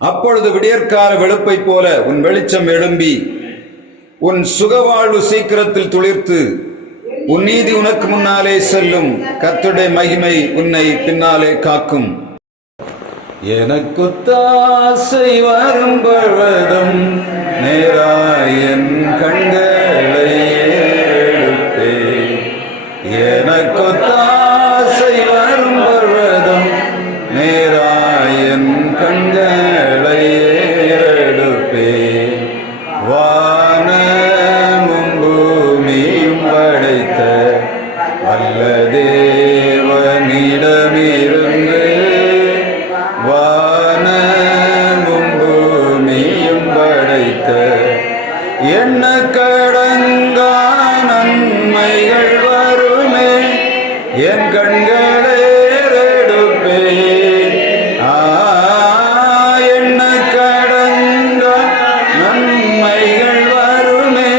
அப்பொழுது விடியற்கால வெளுப்பை போல உன் வெளிச்சம் எழும்பி உன் சுகவாழ்வு சீக்கிரத்தில் துளிர்த்து உன் நீதி உனக்கு முன்னாலே செல்லும். கர்த்தருடைய மகிமை உன்னை பின்னாலே காக்கும். எனக்கு தாசை வரும் பழுவதும் நேராயன் கண்களை எடுத்தே. எனக்கு தாசை வரும் பழுவதும் நேராயன் கண்களை எடுப்பே. வானமும் பூமியும் படைத்த வல்ல தேவனிடமிருந்து வானமும் பூமியும் படைத்த என்ன கடங்கா நன்மைகள் வருமே என் கண்களே எடுப்பே. என்ன கடங்கா நன்மைகள் வருமே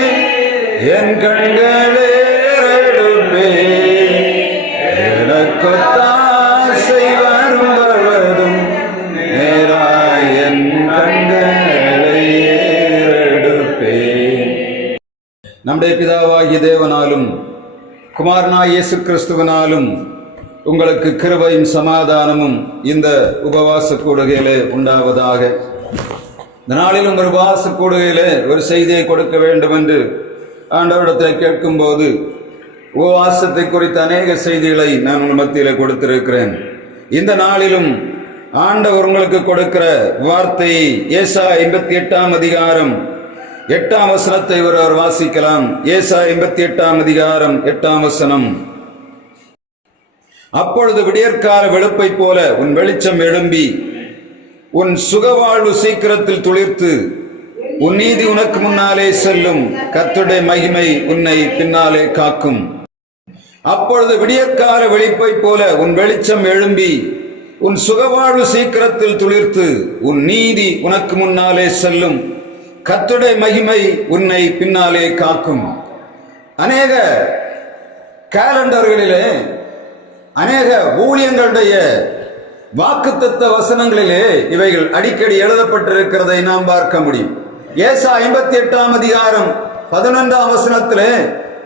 என் கண்களே எடுப்பே. எனக்கு தாசை வரும் பழுவதும் நேராயன் கண்களை எடுப்பே. நம்முடைய பிதாவாகிய தேவனாலும் குமாரனாய் இயேசு கிறிஸ்துவினாலும் உங்களுக்கு கிருபையும் சமாதானமும் இந்த உபவாச கூடுகையிலே உண்டாவதாக. இந்த நாளிலும் ஒரு உபவாச கூடுகையிலே ஒரு செய்தியை கொடுக்க வேண்டும் என்று ஆண்டவரிடத்தில் கேட்கும்போது உபவாசத்தை குறித்த அநேக செய்திகளை நான் உங்கள் மத்தியில் கொடுத்திருக்கிறேன். இந்த நாளிலும் ஆண்டவர் உங்களுக்கு கொடுக்கிற வார்த்தையை ஏசாயா 88 அதிகாரம் 8 வசனத்தை ஒருவர் வாசிக்கலாம். ஏசாயா 88 அதிகாரம் 8 வசனம். அப்பொழுது விடியற்கால வெளுப்பை போல உன் வெளிச்சம் எழும்பி உன் சுகவாழ்வு சீக்கிரத்தில் துளிர்த்து உன் நீதி உனக்கு முன்னாலே செல்லும். கர்த்தருடைய மகிமை உன்னை பின்னாலே காக்கும். அப்பொழுது விடியற்கால வெளிப்பை போல உன் வெளிச்சம் எழும்பி உன் சுகவாழ்வு சீக்கிரத்தில் துளிர்த்து உன் நீதி உனக்கு முன்னாலே செல்லும். கர்த்தருடைய மகிமை உன்னை பின்னாலே காக்கும். அநேக காலண்டர்களிலே அநேக ஊழியங்களுடைய வாக்குத்தத்த வசனங்களிலே இவைகள் அடிக்கடி எழுதப்பட்டிருக்கிறதை நாம் பார்க்க முடியும். ஏசாயா 58 அதிகாரம் 11 வசனத்திலே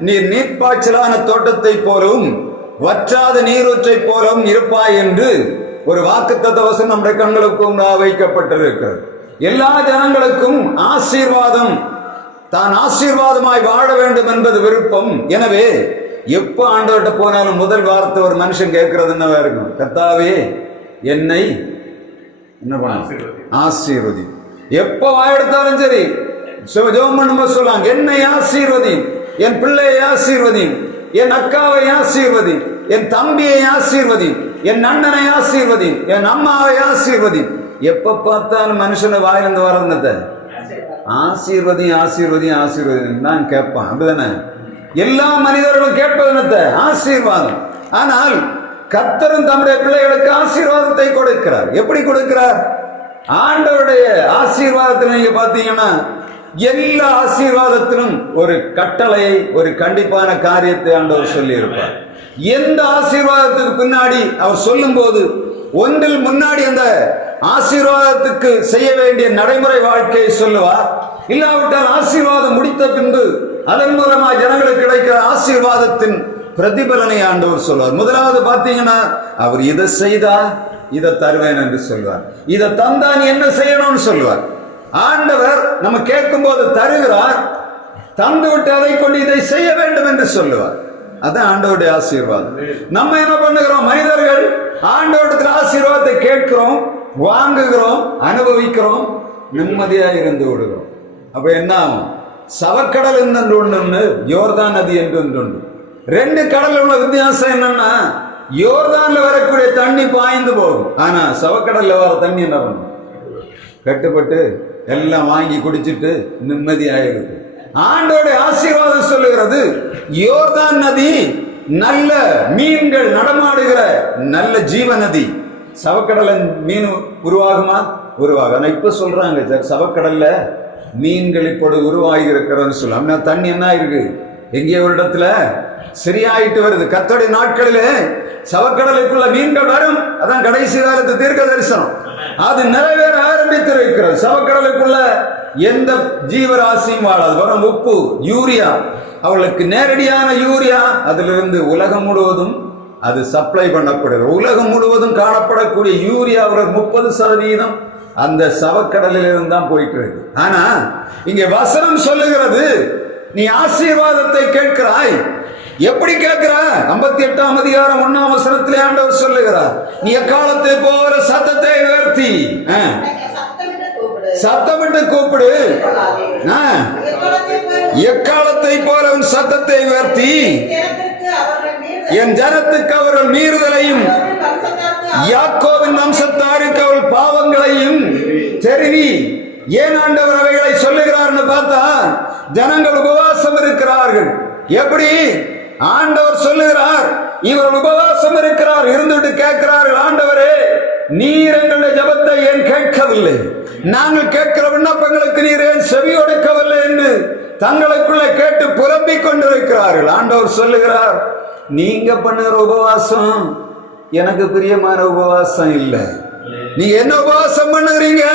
நீர் நீர்ப்பாய்ச்சலான தோட்டத்தை போலும் வற்றாத நீரூற்றை போலும் இருப்பாய் என்று ஒரு வாக்குத்தத்த வசனம் நம்முடைய கண்களுக்கும் வைக்கப்பட்டிருக்கிறது. எல்லா ஜனங்களுக்கும் ஆசீர்வாதம், தான் ஆசீர்வாதமாய் வாழ வேண்டும் என்பது விருப்பம். எனவே எப்ப ஆண்டவர்கிட்ட போனாலும் முதல் வார்த்தை ஒரு மனுஷன் கேட்கறது என்னவா இருக்கும்? கர்த்தாவே என்னை என்ன பண்ண ஆசீர்வதி. எப்ப வாயெடுத்தாலும் சரி ஜெபம் பண்ணும்போது சொல்லாங்க, என்னை ஆசீர்வதி, என் பிள்ளையை ஆசீர்வதி, என் அக்காவை ஆசீர்வதி, என் தம்பியை ஆசீர்வதி, என் அண்ணனை ஆசீர்வதி, என் அம்மாவை ஆசீர்வதி. எப்ப பார்த்தாலும் மனுஷனை வாயிலிருந்து வரது ஆசீர்வதி ஆசீர்வதி ஆசீர்வதி தான் கேட்பான். அப்படிதானே எல்லா மனிதர்களும் கேட்பது என்னத்த? ஆசீர்வாதம். ஆனால் கர்த்தரும் தம்முடைய பிள்ளைகளுக்கு ஆசீர்வாதத்தை கொடுக்கிறார். எப்படி கொடுக்கிறார்? ஆண்டவருடைய ஆசீர்வாதத்தில் நீங்க பாத்தீங்கன்னா எல்லா ஆசீர்வாதத்திலும் ஒரு கட்டளையை, ஒரு கண்டிப்பான காரியத்தை ஆண்டவர் சொல்லி இருப்பார். எந்த ஆசீர்வாதத்துக்கு பின்னாடி அவர் சொல்லும் போது ஒன்றில் முன்னாடி அந்த ஆசீர்வாதத்துக்கு செய்ய வேண்டிய நடைமுறை வாழ்க்கையை சொல்லுவார். இல்லாவிட்டால் ஆசீர்வாதம் முடித்த பின்பு அதன் மூலமாக ஜனங்களுக்கு கிடைக்கிற ஆசீர்வாதத்தின் பிரதிபலனை ஆண்டவர் சொல்வார். முதலாவது பாத்தீங்கன்னா அவர் இதை செய்தா இதை தருவேன் என்று சொல்வார். இதை தந்தா நீ என்ன செய்யணும்னு சொல்வார். ஆண்டவர் நம்ம கேட்கும் போது தருகிறார், தந்து விட்டு அதை கொண்டு இதை செய்ய வேண்டும் என்று சொல்லுவார். அதான் ஆண்டவருடைய ஆசீர்வாதம். நம்ம என்ன பண்ணுகிறோம்? மனிதர்கள் ஆண்டவரிடத்தில் ஆசீர்வாதத்தை கேட்கிறோம், வாங்குகிறோம், அனுபவிக்கிறோம், நிம்மதியா இருந்து விடுகிறோம். அப்ப என்ன ஆகும்? சவக்கடல் என்று ஒன்று, யோர்தான் நதி என்று ஒன்று. ரெண்டு கடல் உள்ள வித்தியாசம் என்னன்னா, யோர்தான்ல வரக்கூடிய தண்ணி பாய்ந்து போகும், ஆனா சவக்கடல்ல வர தண்ணி என்ன பண்ணும்? கட்டுப்பட்டு எல்லாம் வாங்கி குடிச்சிட்டு நிம்மதியாயிருக்கு. ஆண்டோடைய ஆசீர்வாதம் சொல்லுகிறது, யோர்தான் நதி நல்ல மீன்கள் நடமாடுகிற நல்ல ஜீவ நதி. சவக்கடல மீன் உருவாகுமா? உருவாகும். ஆனா இப்ப சொல்றாங்க சவக்கடல்ல மீன்கள் இப்பொழுது உருவாகி இருக்கிறதுன்னு சொல்லலாம். தண்ணி என்ன இருக்கு? எங்கே ஒரு இடத்துல சரியாயிட்டு வருது. கர்த்தருடைய நாட்களிலே சவக்கடலுக்குள்ள மீன்கள் வரும். அதான் கடைசி காலத்து தீர்க்க தரிசனம். அது நிறைவேற ஆரம்பித்து அடைத்திருக்கிறது. சவக்கடலுக்குள்ள எந்த ஜீவராசியும் வாழாது. வரும் உப்பு, யூரியா, அவளுக்கு நேரடியான யூரியா அதிலிருந்து உலகம் முழுவதும் அது சப்ளை பண்ணப்படுகிறது. உலகம் முழுவதும் காணப்படக்கூடிய யூரியா 30% அந்த சவக்கடலில் இருந்து தான் போயிட்டு இருக்கு. ஆனா இங்கே வசனம் சொல்லுகிறது, நீ ஆசீர்வாதத்தை கேட்கிறாய். எப்படி கேட்கிற? 58ஆம் அதிகாரம் 1ஆம் வசனத்திலே ஆண்டவர் சொல்லுகிறார், நீ எக்காலத்தை போல சத்தத்தை உயர்த்தி சத்தமிட்டு கூப்பிடு, எக்காலத்தை போல உன் சத்தத்தை உயர்த்தி என் ஜனத்துக்கு அவர்கள் மீறுதலையும் யாக்கோபின் வம்சத்தாருக்கு அவர்கள் பாவங்களையும் தெரிவி. ஏன் ஆண்டவர் அவைகளை சொல்லுகிறார்னு பார்த்தா, ஜனங்கள் உபவாசம் இருக்கிறார்கள். எப்படி ஆண்டவர் சொல்லுகிறார்? இவர்கள் உபவாசம் இருக்கிறார், இருந்துட்டு கேட்கிறார்கள், ஆண்டவரே நீர் எங்களுடைய ஜபத்தை ஏன் கேட்கவில்லை? நாங்கள் கேட்கிற விண்ணப்பங்களுக்கு நீர் ஏன் செவி கொடுக்கவில்லை என்று தங்களுக்குள்ள கேட்டு புலம்பிக் கொண்டிருக்கிறார்கள். ஆண்டவர் சொல்லுகிறார், நீங்க பண்ணுகிற உபவாசம் எனக்கு பிரியமான உபவாசம் இல்லை. நீங்க என்ன உபவாசம் பண்ணுகிறீங்க?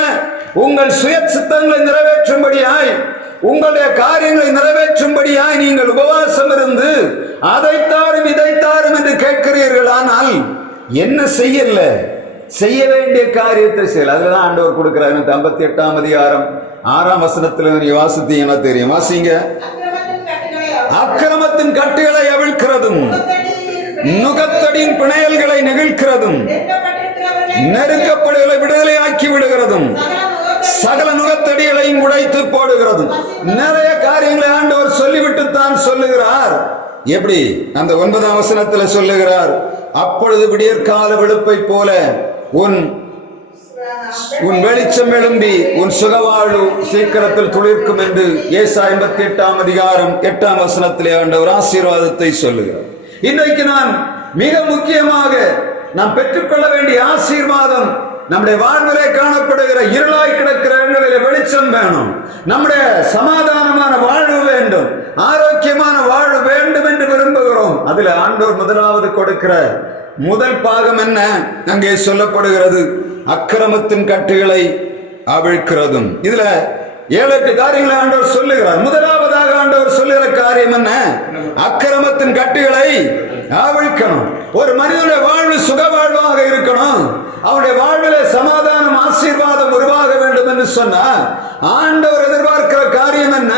உங்கள் சுய சித்தங்களை நிறைவேற்றும்படியாய், உங்களுடைய காரியங்களை நிறைவேற்றும்படியாய் நீங்கள் உபவாசம் இருந்து அதைத்தாரும் இதைத்தாரும் என்று கேட்கிறீர்கள். ஆனால் என்ன செய்யல? செய்ய வேண்டிய காரியத்தை செய்யல. அதுலதான் ஆண்டவர் கொடுக்கிறார். 58ஆம் அதிகாரம் 6ஆம் வசனத்துல நீ வாசித்தீங்கன்னா தெரியும். வாசிங்க. அக்கிரமத்தின் கட்டுகளை அவிழ்க்கிறதும் நுகத்தடியின் பிணையல்களை நெகிழ்க்கிறதும் நெருக்கப்படுகளை விடுதலை ஆக்கி விடுகிறதும் சகல நுகத்தடிகளையும் உடைத்து போடுகிறதும். நிறைய காரியங்களை ஆண்டவர் சொல்லிவிட்டு தான் சொல்லுகிறார். எப்படி? அந்த 9ஆம் வசனத்தில் சொல்லுகிறார், அப்பொழுது விடியற்கால வெளுப்பை போல உன் வெளிச்சம் எழும்பி உன் சுகவாழ்வு சீக்கிரத்தில் துளிர்க்கும் என்று ஏசாயா 58ஆம் அதிகாரம் 8ஆம் வசனத்திலே ஆண்டவர் ஆசீர்வாதத்தை சொல்லுகிறார். இன்றைக்கு நான் மிக முக்கியமாக நாம் பெற்றுக்கொள்ள வேண்டிய ஆசீர்வாதம், நம்முடைய வாழ்விலே காணப்படுகிற இருளாய் கிடக்கிற இடங்களில் வெளிச்சம் வேணும். நம்முடைய சமாதானமான வாழ்வு வேண்டும், ஆரோக்கியமான வாழ்வு வேண்டும் என்று விரும்புகிறோம். அதுல ஆண்டவர் முதலாவது கொடுக்கிற முதல் பாகம் என்ன? அங்கே சொல்லப்படுகிறது, அக்கிரமத்தின் கட்டுகளை அவிழ்க்கிறதும். இதுல 7-8 காரியங்களை ஆண்டவர் சொல்லுகிறார். முதலாவதாக ஆண்டவர் சொல்லுகிற காரியம் என்ன? அக்கிரமத்தின் கட்டுகளை அவிழ்க்கணும். ஒரு மனிதனுடைய வாழ்வு சுக வாழ்வாக இருக்கணும், அவனுடைய வாழ்விலே சமாதானம் ஆசீர்வாதம் உருவாக வேண்டும் என்று சொன்னா ஆண்டவர் எதிர்பார்க்கிற காரியம் என்ன?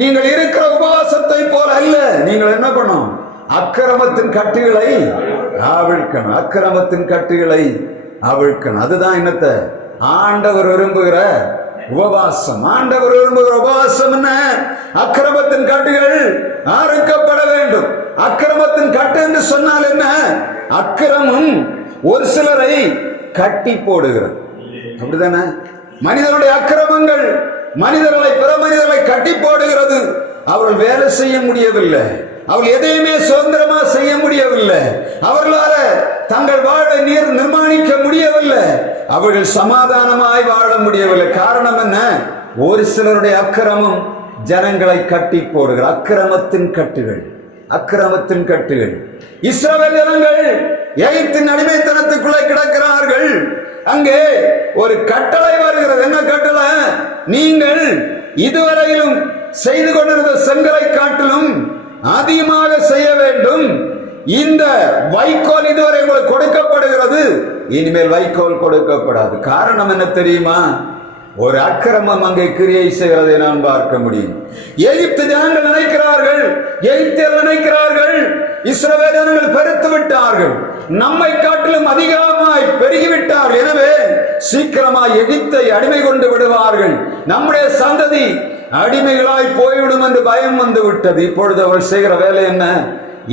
நீங்கள் இருக்கிற உபவாசத்தை போல அல்ல. நீங்கள் என்ன பண்ணும்? அக்கிரமத்தின் கட்டுகளை அவிழ்க்கணும். அக்கிரமத்தின் கட்டுகளை அவிழ்க்கணும். அதுதான் என்னத்தை ஆண்டவர் விரும்புகிற உபவாசம். ஆண்டவர் விரும்புகிற உபவாசம் என்ன? அக்கிரமத்தின் கட்டுகள் அறுக்கப்பட வேண்டும். அக்கிரமத்தின் கட்டு என்று சொன்னால் என்ன? அக்கிரமம் ஒரு சிலரை கட்டி போடுகிறது. அப்படிதானே? மனிதனுடைய அக்கிரமங்கள் மனிதர்களை, பிற மனிதர்களை கட்டி போடுகிறது. அவர்கள் வேலை செய்ய முடியவில்லை, அவர்கள் எதையுமே சுதந்திரமா செய்ய முடியவில்லை, அவர்களால தங்கள் வாழ்வை நிர்மாணிக்க முடியவில்லை, அவர்கள் சமாதானமாய் வாழ முடியவில்லை. காரணம் என்ன? ஒரு சிலருடைய அக்கிரமம் ஜனங்களை கட்டி போடுகிற அக்கிரமத்தின் கட்டுகள். அக்கிரமத்தின் கட்டுகள். இஸ்ரவேல் ஜனங்கள் எகிப்தின் அடிமைத்தனத்துக்குள்ளே கிடக்கிறார்கள். அங்கே ஒரு கட்டளை வருகிறது. என்ன கட்டளை? நீங்கள் இதுவரையிலும் செய்து கொண்டிருந்த செங்கலை காட்டிலும் அதிகமாக செய்ய வேண்டும். இந்த வைக்கோல் இதுவரை உங்களுக்கு கொடுக்கப்படுகிறது, இனிமேல் வைக்கோல் கொடுக்கப்படாது. காரணம் என்ன தெரியுமா? ஒரு அக்கிரமம் அங்கே கிரியை செய்கிறதை நாம் பார்க்க முடியும். எகிப்து ஜனங்கள் நினைக்கிறார்கள், எகிப்தியர் நினைக்கிறார்கள், இஸ்ரவேல் ஜனங்கள் பெருத்து விட்டார்கள், நம்மை காட்டிலும் அதிகமாய் பெருகிவிட்டார்கள், எனவே சீக்கிரமாய் எகிப்தை அடிமை கொண்டு விடுவார்கள், நம்முடைய சந்ததி அடிமைகளாய் போய்விடும் என்று பயம் வந்து விட்டது. இப்பொழுது அவர்கள் செய்கிற வேலை என்ன?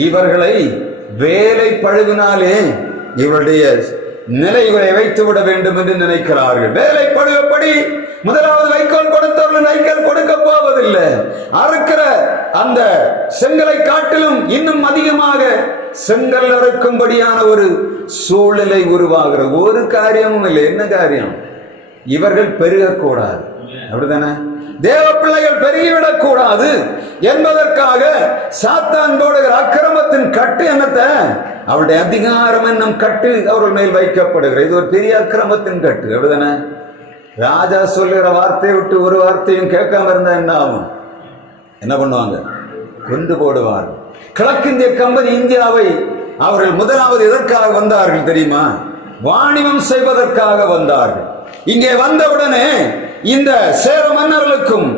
இவர்களை வேலை பழுவினாலே இவருடைய நிலைகளை வைத்து விட வேண்டும் என்று நினைக்கிறார்கள். வேலை பழுவப்படி முதலாவது வைக்கோல் கொடுத்தவர்கள் வைக்கோல் கொடுக்க போவதில்லை. அறுக்கிற அந்த செங்கலை காட்டிலும் இன்னும் அதிகமாக செங்கல் அறுக்கும்படியான ஒரு சூழ்நிலை உருவாகிற ஒரு காரியமும் இல்லை. என்ன காரியம்? இவர்கள் பெருகக்கூடாது. அப்படித்தானே? தேவ பிள்ளைகள் பெருகிவிடக் கூடாது என்பதற்காக சாத்தான் போடுகிற அக்கிரமத்தின் கட்டு என்னத்தை? அவருடைய அதிகாரம் என்னும் கட்டு அவர்கள் மேல் வைக்கப்படுகிற இது ஒரு பெரிய அக்கிரமத்தின் கட்டு. அப்படிதானே? ராஜா சொல்லுகிற வார்த்தையை விட்டு ஒரு வார்த்தையும் கேட்காம இருந்தா என்ன ஆகும்? என்ன பண்ணுவாங்க? கொண்டு போடுவார். கிழக்கிந்திய கம்பெனி இந்தியாவை அவர்கள் முதலாவது எதற்காக வந்தார்கள் தெரியுமா? வாணிபம் செய்வதற்காக வந்தார்கள். இங்கே வந்தவுடனே இந்த சேர மன்னர்களுக்கும்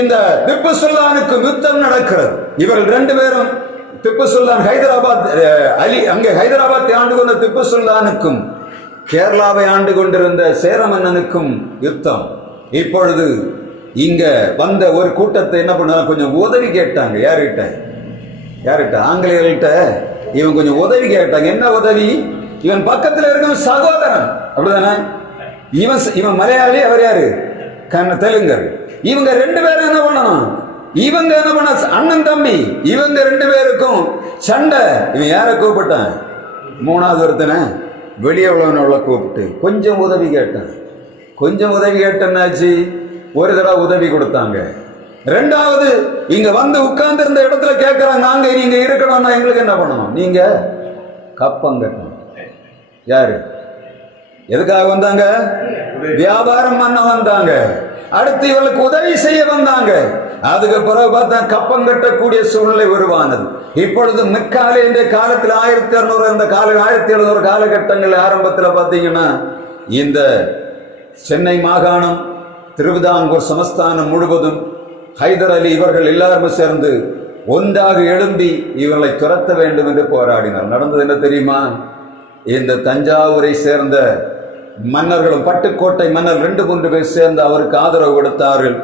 இந்த திப்பு சுல்தானுக்கும் யுத்தம் நடக்கிறது. இவர்கள் ரெண்டு பேரும், திப்பு சுல்தான் ஹைதராபாத், அங்கே ஹைதராபாத்தை ஆண்டு கொண்ட திப்பு சுல்தானுக்கும் கேரளாவை ஆண்டு கொண்டிருந்த சேர மன்னனுக்கும் யுத்தம். இப்பொழுது இங்க வந்த ஒரு கூட்டத்தை என்ன பண்ணாங்க? கொஞ்சம் உதவி கேட்டாங்க. யார்கிட்ட? ஆங்கிலேயர்கள்ட்ட இவன் கொஞ்சம் உதவி கேட்டாங்க. என்ன உதவி? இவன் பக்கத்தில் இருக்க சகோதரன், அப்படிதானே? இவன் மலையாளி, அவர் யாரு? தெலுங்கர். இவங்க ரெண்டு பேரும் என்ன பண்ணணும்? இவங்க என்ன பண்ண? அண்ணன் தம்பி, இவங்க ரெண்டு பேருக்கும் சண்டை. இவன் யாரை கூப்பிட்டான்? மூணாவது ஒருத்தனை வெளியே உள்ளவனவளை கூப்பிட்டு கொஞ்சம் உதவி கேட்டான். கொஞ்சம் உதவி கேட்டனாச்சு, ஒரு தடவை உதவி கொடுத்தாங்க. ரெண்டாவது இங்க வந்து உட்கார்ந்து இருந்த இடத்துல கேட்கிறாங்க, நாங்க நீங்க இருக்கணும்னா எங்களுக்கு என்ன பண்ணணும்? நீங்க கப்பம் கட்டணும். யாரு எதுக்காக வந்தாங்க? வியாபாரம் பண்ண வந்தாங்க. அடுத்து இவளுக்கு உதவி செய்ய வந்தாங்க. அதுக்கு பிறகு பார்த்தா கப்பம் கட்டக்கூடிய சூழ்நிலை உருவானது. இப்பொழுது மிக்காலே இந்த காலத்தில் 1600 அந்த 1700 காலகட்டங்கள் ஆரம்பத்தில் பார்த்தீங்கன்னா இந்த சென்னை மாகாணம், திருவிதாங்கூர் சமஸ்தானம் முழுவதும் ஹைதர் அலி இவர்கள் எல்லாரும் சேர்ந்து ஒன்றாக எழும்பி இவர்களை துரத்த வேண்டும் என்று போராடினார். நடந்தது என்ன தெரியுமா? இந்த தஞ்சாவூரை சேர்ந்த மன்னர்களும் பட்டுக்கோட்டை மன்னர் 2-3 பேர் சேர்ந்து அவருக்கு ஆதரவு கொடுத்தார்கள்.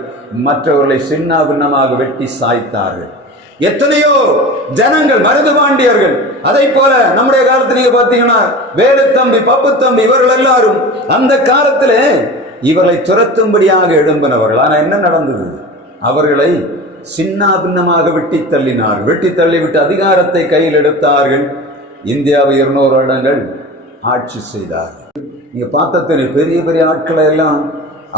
மற்றவர்களை சின்ன பின்னமாக வெட்டி சாய்த்தார்கள். எத்தனையோ ஜனங்கள், மருதுபாண்டியர்கள், அதை போல நம்முடைய காலத்தில் நீங்க பார்த்தீங்கன்னா வேலுத்தம்பி, பப்புத்தம்பி, இவர்கள் எல்லாரும் அந்த காலத்திலே இவர்களை துரத்தும்படியாக எழும்பினவர்கள். ஆனா என்ன நடந்தது? அவர்களை சின்ன பின்னமாக வெட்டி தள்ளினார். வெட்டி தள்ளிவிட்டு அதிகாரத்தை கையில் எடுத்தார்கள். இந்தியாவை 200 வருடங்கள் ஆட்சி செய்தார்கள். நீங்க பார்த்தது பெரிய பெரிய ஆட்களை எல்லாம்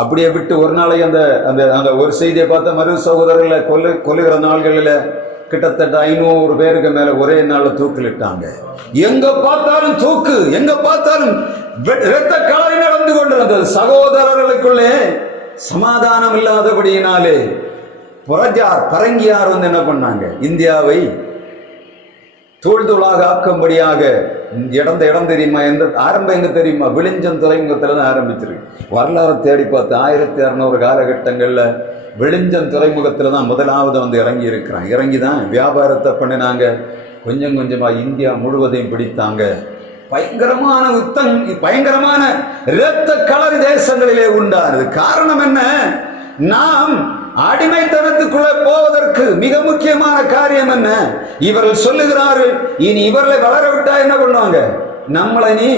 அப்படியே விட்டு ஒரு நாளை அந்த அந்த அந்த ஒரு செய்தியை பார்த்த மரு சகோதரர்களை கொல்லுகிற நாள்களில் கிட்டத்தட்ட 500 பேருக்கு மேல ஒரே நாள்ல தூக்கிலிட்டாங்க. எங்க பார்த்தாலும் தூக்கு, எங்க பார்த்தாலும் இரத்த களரி நடந்து கொண்டிருந்தது. சகோதரர்களுக்குள்ளே சமாதானம் இல்லாதபடியினாலே பரங்கியார் வந்து என்ன பண்ணாங்க? இந்தியாவை தூள் தூளாக ஆக்கும்படியாக இடம் தெரியுமா? ஆரம்பம் எங்க தெரியுமா? விழிஞ்சம் துறைமுகத்துல தான் ஆரம்பிச்சிருக்கு. வரலாறு தேடி பார்த்து 1600 காலகட்டங்கள்ல விழிஞ்சம் துறைமுகத்துல தான் முதலாவது வந்து இறங்கி இருக்கிறான். இறங்கிதான் வியாபாரத்தை பண்ணினாங்க. கொஞ்சம் கொஞ்சமா இந்தியா முழுவதையும் பிடித்தாங்க. பயங்கரமான யுத்தம், பயங்கரமான இரத்த களரி தேசங்களிலே உண்டானது. காரணம் என்ன? நாம் அடிமைத்தனத்துக்குள்ளே போவதற்கு மிக முக்கியமான காரியம் என்ன? இவர்கள் சொல்லுகிறார்கள், இனி இவர்களை வளர விட்டா என்ன பண்ணுவாங்க? நம்மளை நீ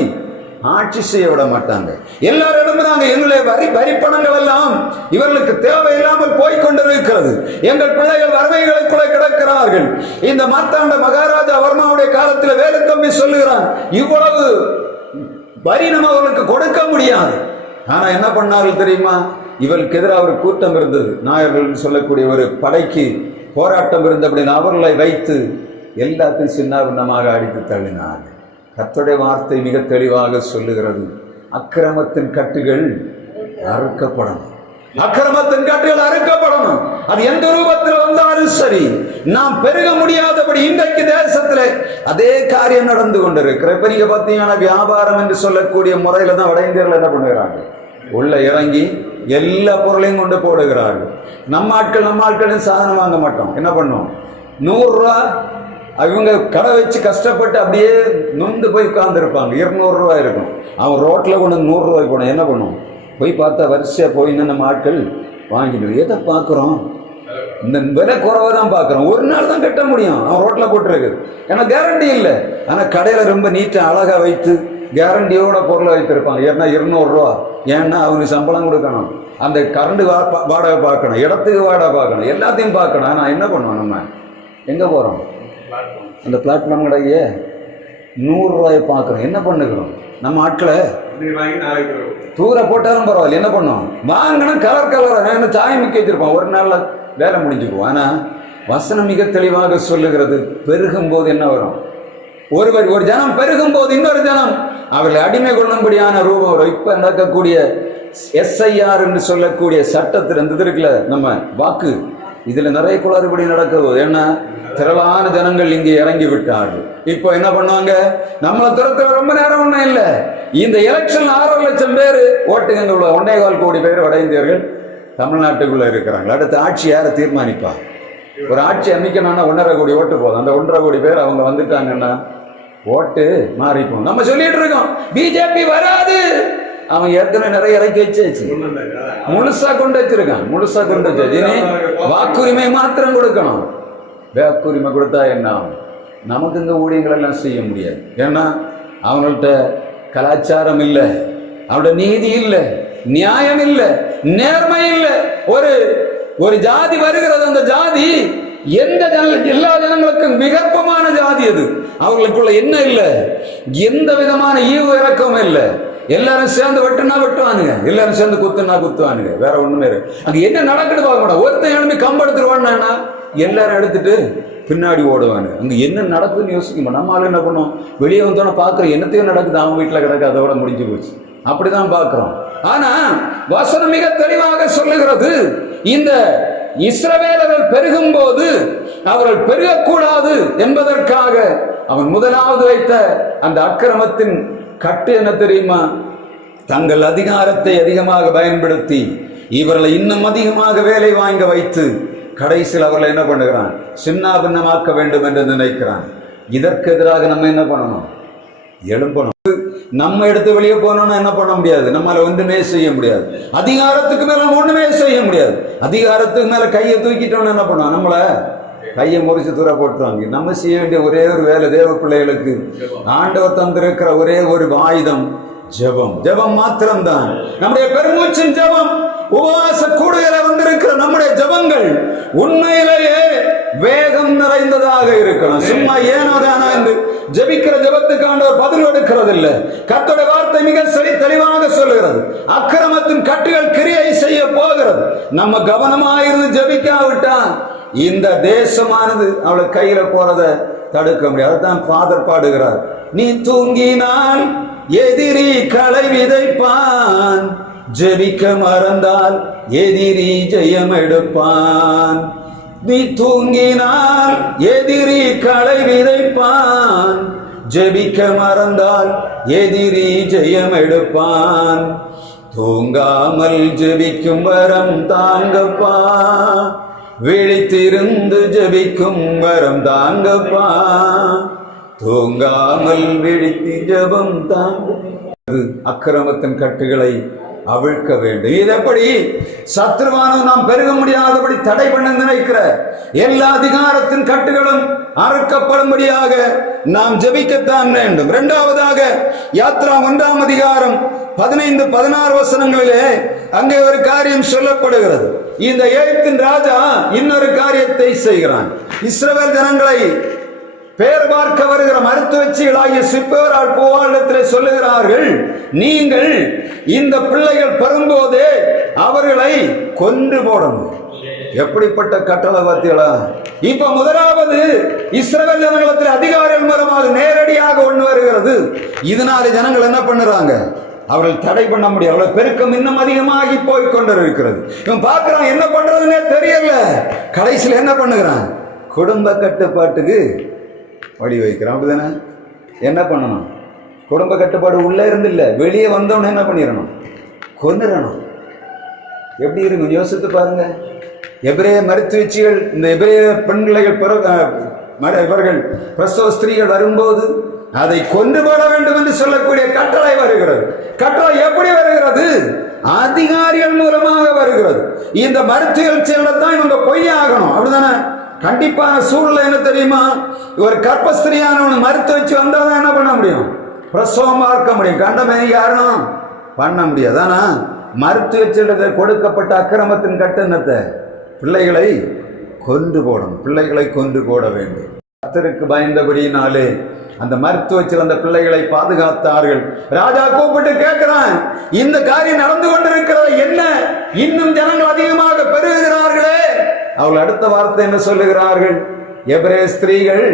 ஆட்சி செய்ய விட மாட்டாங்க. எல்லாரும் எங்களுடைய வரி பணங்கள் எல்லாம் இவர்களுக்கு தேவையில்லாமல் போய்கொண்டிருக்கிறது. எங்கள் பிள்ளைகள் வறுமைகளுக்குள்ளே கிடக்கிறார்கள். இந்த மார்த்தாண்ட மகாராஜா வர்மாவுடைய காலத்தில் வேலுத்தம்பி சொல்லுகிறான், இவ்வளவு வரி நம்ம அவர்களுக்கு கொடுக்க முடியாது. ஆனா என்ன பண்ணார்கள் தெரியுமா? இவருக்கு எதிராக ஒரு கூட்டம் இருந்தது. நாயர்கள் சொல்லக்கூடிய ஒரு படைக்கு போராட்டம் இருந்தபடின்னு அவர்களை வைத்து எல்லாத்தையும் சின்னாபின்னமாக அடித்து தள்ளினார். கர்த்தருடைய வார்த்தை மிக தெளிவாக சொல்லுகிறது, அக்கிரமத்தின் கட்டுகள் அறுக்கப்படணும். அக்கிரமத்தின் கட்டுகள் அறுக்கப்படணும். அது எந்த ரூபத்தில் வந்தாலும் சரி, நாம் பெருக முடியாதபடி இன்றைக்கு தேசத்தில் அதே காரியம் நடந்து கொண்டிருக்கிற. இப்ப நீங்க பார்த்தீங்கன்னா வியாபாரம் என்று சொல்லக்கூடிய முறையில தான் வட இந்தியர்கள் என்ன பண்ணுகிறாங்க? உள்ள இறங்கி எல்லா பொருளையும் கொண்டு போடுகிறார்கள். நம்ம ஆட்கள் சாதனம் வாங்க மாட்டோம். என்ன பண்ணுவோம்? 100 ரூபா அவங்க கடை வச்சு கஷ்டப்பட்டு அப்படியே நொந்து போய் உட்கார்ந்துருப்பாங்க. 200 ரூபா இருக்கும். அவன் ரோட்டில் கொண்டு 100 ரூபாய்க்கு போனோம். என்ன பண்ணுவோம்? போய் பார்த்தா வரிசையாக போயின்னு நம்ம ஆட்கள் வாங்கிட்டு எதை பார்க்குறோம்? இந்த விலை குறைவை தான் பார்க்குறோம். ஒரு நாள் தான் கட்ட முடியும். அவன் ரோட்டில் போட்டுருக்குது. ஏன்னா கேரண்டி இல்லை. ஆனால் கடையில் ரொம்ப நீட்டாக அழகாக வைத்து கேரண்டியோட பொருளை வைத்திருப்பாங்க. ஏன்னா 200 ரூபா. ஏன்னா அவனுக்கு சம்பளம் கொடுக்கணும், அந்த கரண்ட் வாடகை பார்க்கணும், இடத்துக்கு வாடகை பார்க்கணும், எல்லாத்தையும் பார்க்கணும். ஆனால் என்ன பண்ணுவோம்? நம்ம எங்கே போகிறோம்? அந்த பிளாட்ஃபார்ம் கடையே 100 ரூபாயை பார்க்குறோம். என்ன பண்ணுகிறோம்? நம்ம ஆட்களை தூர போட்டாலும் பரவாயில்ல. என்ன பண்ணுவோம்? வாங்கினா கலராக என்ன சாயம் மிக்க வச்சிருப்போம். ஒரு நாளில் வேலை முடிஞ்சுக்குவோம். ஆனால் வசனம் மிக தெளிவாக சொல்லுகிறது, பெருகும் போது என்ன வரும்? ஒரு ஜனம் பெருகும் போது இன்னொரு ஜனம் அவர்களை அடிமை கொள்ளும்படியான ரூபம் வரும். இப்ப நடக்கக்கூடிய எஸ்ஐஆர் என்று சொல்லக்கூடிய சட்டத்தில் இருந்தது இருக்குல்ல, நம்ம வாக்கு, இதுல நிறைய குளறுபடி நடக்குது. என்ன, திரளான ஜனங்கள் இங்கே இறங்கி விட்டார்கள். இப்போ என்ன பண்ணுவாங்க, நம்மளை துரத்த ரொம்ப நேரம் ஒன்றும் இல்லை, இந்த எலெக்ஷன் 6 லட்சம் பேர் ஓட்டுங்க, 1.25 கோடி பேர் வட இந்தியர்கள் தமிழ்நாட்டுக்குள்ள இருக்கிறாங்க. அடுத்த ஆட்சி யாரை தீர்மானிப்பா? ஒரு ஆட்சி அமைக்கணும்னா 1.5 கோடி ஓட்டு போதும். அந்த 1.5 கோடி பேர் அவங்க வந்துட்டாங்கன்னா ஓட்டு மாறிப்போம். நம்ம சொல்லிட்டு இருக்கோம் பிஜேபி வராது, அவன் ஏற்கனவே நிறைய இறக்கி வச்சு முழுசா கொண்டு வச்சிருக்கான், முழுசா கொண்டு வச்சு. இனி வாக்குரிமை மாத்திரம் கொடுக்கணும். வாக்குரிமை கொடுத்தா என்ன ஆகும்? நமக்கு இந்த ஊழியங்கள் எல்லாம் செய்ய முடியாது. ஏன்னா அவங்கள்ட்ட கலாச்சாரம் இல்லை, அவனோட நீதி இல்லை, நியாயம் இல்லை, நேர்மை இல்லை. ஒரு ஜாதி வருகிறது, அந்த ஜாதி எந்த எல்லா ஜனங்களுக்கும் விகற்பமான ஜாதி அது. அவர்களுக்குள்ள என்ன இல்லை, எந்த விதமான ஈவு இறக்கமும் இல்லை. எல்லாரும் சேர்ந்து வெட்டுனா வெட்டுவானுங்க, எல்லாரும் சேர்ந்து குத்துனா குத்துவானுங்க, வேற ஒண்ணுமே இருக்கு. அங்க என்ன நடக்குது பார்க்க மாட்டோம். ஒருத்தன் எழுப்பி கம்பெடுத்துருவான்னா எல்லாரும் எடுத்துட்டு பின்னாடி ஓடுவானுங்க. அங்க என்ன நடக்குதுன்னு யோசிக்க. நம்மளால என்ன பண்ணுவோம், வெளியே வந்தோன்னு பாக்குறோம் என்னத்தையும் நடக்குது, அவன் வீட்டுல கிடக்கு, அதோட முடிஞ்சு போச்சு, அப்படிதான் பாக்குறோம். ஆனா வசனம் மிக தெளிவாக சொல்லுகிறது, இந்த இஸ்ரவேலர்கள் பெருகும் போது அவர்கள் பெருகக்கூடாது என்பதற்காக அவன் முதலாவது வைத்த அந்த அக்கிரமத்தின் கட்டு என்ன தெரியுமா? தங்கள் அதிகாரத்தை அதிகமாக பயன்படுத்தி இவர்களை இன்னும் அதிகமாக வேலை வாங்க வைத்து கடைசியில் அவர்களை என்ன பண்ணுகிறான், சின்ன பின்னமாக்க வேண்டும் என்று நினைக்கிறான். இதற்கு எதிராக நம்ம என்ன பண்ணணும், எழும்பணும். நம்ம எடுத்து வெளியே போனோம்னா என்ன பண்ண முடியாது, நம்மளால ஒன்றுமே செய்ய முடியாது. அதிகாரத்துக்கு மேல ஒண்ணுமே செய்ய முடியாது. அதிகாரத்துக்கு மேல கையை தூக்கிட்டோம்னா என்ன பண்ணுவோம், நம்மள கையை முறிச்சு தூர போட்டுருவாங்க. நம்ம செய்ய வேண்டிய ஒரே ஒரு வேலை, தேவ பிள்ளைகளுக்கு ஆண்டவர் தந்திருக்கிற ஒரே ஒரு ஆயுதம் ஜெபம். ஜெபம் மாத்திரம்தான் நம்முடைய பெருமூச்சின் ஜெபம். உபவாச கூடுதல வந்திருக்கிற நம்முடைய ஜெபங்கள் உண்மையிலேயே வேகம் நிறைந்ததாக இருக்கணும். சும்மா ஏனோதானா என்று ஜெபிக்கிற ஜெபத்துக்கு ஆண்டவர் பதில் எடுக்கிறது இல்லை. கர்த்தருடைய வார்த்தை மிக தெளிவாக சொல்லுகிறது, அக்கிரமத்தின் கட்டுகள் கிரியை செய்ய போகிறது. நம்ம கவனமாயிருந்து ஜெபிக்காவிட்டா இந்த தேசமானது அவளை கையில போறத தடுக்க முடியாது. அதுதான் ஃபாதர் பாடுகிறார், நீ தூங்கினால் எதிரி களை விதைப்பான், ஜெபிக்க மறந்தால் எதிரி ஜெயம் எடுப்பான். நீ தூங்கினால் எதிரி களை விதைப்பான், ஜெபிக்க மறந்தால் எதிரி ஜெயம் எடுப்பான். தூங்காமல் ஜெபிக்கும் வரம் தாங்கப்பா, விழித்திருந்து ஜெபிக்கும் வரம் தாங்கப்பா, தூங்காமல் விழித்து ஜெபம் தாங்க. அக்கிரமத்தின் கட்டுகளை அவிழ்க்க வேண்டும். இது எப்படி? சத்ருவானும் நாம் பெருக முடியாதபடி தடை பண்ண நினைக்கிற எல்லா அதிகாரத்தின் கட்டுகளும் அறுக்கப்படும்படியாக நாம் ஜெபிக்கத்தான் வேண்டும். இரண்டாவதாக யாத்ரா 1ஆம் அதிகாரம் 15-16 வசனங்களிலே அங்கே ஒரு காரியம் சொல்லப்படுகிறது. இந்த எகிப்தின் ராஜா இன்னொரு காரியத்தை செய்கிறான். இஸ்ரவேல் ஜனங்களை பேர் பார்க்க வருகிற மருத்துவச்சிகளாகிய சிப்போரால் பூவாளத்தில் சொல்லுகிறார்கள், நீங்கள் இந்த பிள்ளைகள் பெறும்போதே அவர்களை கொன்று போடணும். எப்படிப்பட்ட கட்டளை பார்த்தீங்களா? இப்ப முதலாவது இஸ்ரவேல் ஜனங்களத்தில் அதிகாரிகள் மூலமாக நேரடியாக ஒண்ணு வருகிறது. இதனால ஜனங்கள் என்ன பண்ணுறாங்க, அவர்கள் தடை பண்ண முடியும். அவர்கள் பெருக்கம் இன்னும் அதிகமாகி போய் கொண்டிருக்கிறது. இவன் பார்க்கிறான், என்ன பண்றதுன்னே தெரியல. கடைசியில் என்ன பண்ணுகிறான், குடும்ப கட்டுப்பாட்டுக்கு வழி வைக்கிறான். அப்படிதானே? என்ன பண்ணணும், குடும்ப கட்டுப்பாடு உள்ளே இருந்து இல்லை, வெளியே வந்தோன்னு என்ன பண்ணிடணும், கொன்னுடணும். எப்படி இருக்கும் யோசித்து பாருங்க. எபிரேய மருத்துவச்சிகள், இந்த எபிரேய பெண்களை இவர்கள் பிரசவ ஸ்திரீகள் வரும்போது அதை கொண்டு போட வேண்டும் என்று சொல்லக்கூடிய கட்டளை வருகிறது. கட்டளை எப்படி வருகிறது? அதிகாரிகள் மூலமாக வருகிறது. இந்த மருத்துவ செயலத்தான் இவங்க பொய்யாகணும். அப்படிதானே? கண்டிப்பான சூழ்நிலை என்ன தெரியுமா, ஒரு கர்ப்பஸ்திரியானவனை மறுத்து வச்சு வந்தாதான் என்ன பண்ண முடியும், பிரசவம் பார்க்க முடியும். கண்டமே யாரும் பண்ண முடியாது. ஆனா மறுத்து வச்சு கொடுக்கப்பட்ட அக்கிரமத்தின் கட்டணத்தை பிள்ளைகளை கொண்டு போடணும், பிள்ளைகளை கொண்டு போட வேண்டும். கர்த்தருக்கு பயந்தபடியினாலே அந்த மருத்துவச்சில் அந்த பிள்ளைகளை பாதுகாத்தார்கள். ராஜா கூப்பிட்டு கேட்கிறான், இந்த காரியம் நடந்து கொண்டிருக்கிறது என்ன, இன்னும் ஜனங்கள் அதிகமாக பெருகுகிறார்களே. அவர்கள் அடுத்த வார்த்தை என்ன சொல்லுகிறார்கள், எபிரேய ஸ்திரீகள்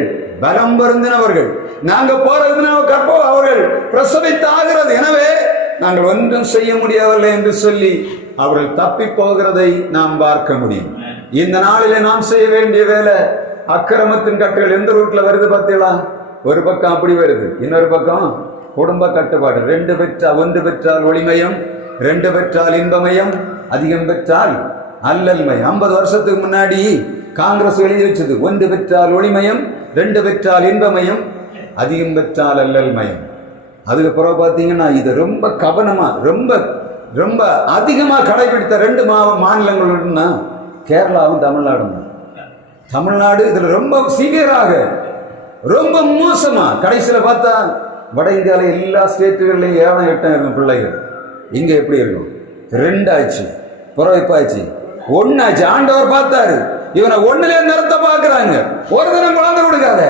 பலம் பொருந்தினவர்கள், நாங்க போறது கற்போ அவர்கள் பிரசவித்து ஆகிறது, எனவே நாங்கள் ஒன்றும் செய்ய முடியவில்லை என்று சொல்லி அவர்கள் தப்பி போகிறதை நாம் பார்க்க முடியும். இந்த நாளிலே நாம் செய்ய வேண்டிய வேலை, அக்கிரமத்தின் கட்டுகள் எந்த ரூட்ல வருது பார்த்தீங்களா? ஒரு பக்கம் அப்படி வருது, இன்னொரு பக்கம் குடும்ப கட்டுப்பாடு. ஒன்று பெற்றால் ஒளிமயம், 2 பெற்றால் இன்பமயம், அதிகம் பெற்றால் அல்லல்மயம். 50 வருஷத்துக்கு முன்னாடி காங்கிரஸ் எழுதி வச்சது, 1 பெற்றால் ஒளிமயம், 2 பெற்றால் இன்பமயம், அதிகம் பெற்றால் அல்லல்மயம். அதுக்கு பிறகு பார்த்தீங்கன்னா இது ரொம்ப கவனமா ரொம்ப ரொம்ப அதிகமாக கடைபிடித்த 2 மாநிலங்கள்னா கேரளாவும் தமிழ்நாடும். தமிழ்நாடு இதுல ரொம்ப சிவியராக ரொம்ப மோசமா, கடைசியில் பார்த்தா வட இந்தியாவில் எல்லா ஸ்டேட்டுகள்லையும் 7 8 இருக்கும் பிள்ளைகள். இங்க எப்படி இருக்கும்? 2 ஆச்சு, புறவைப்பாச்சு, 1 ஆச்சு. ஆண்டவர் பார்த்தாரு, இவனை 1லே நிறுத்த பார்க்கிறாங்க, ஒரு தினம் குழந்தை கொடுக்காத.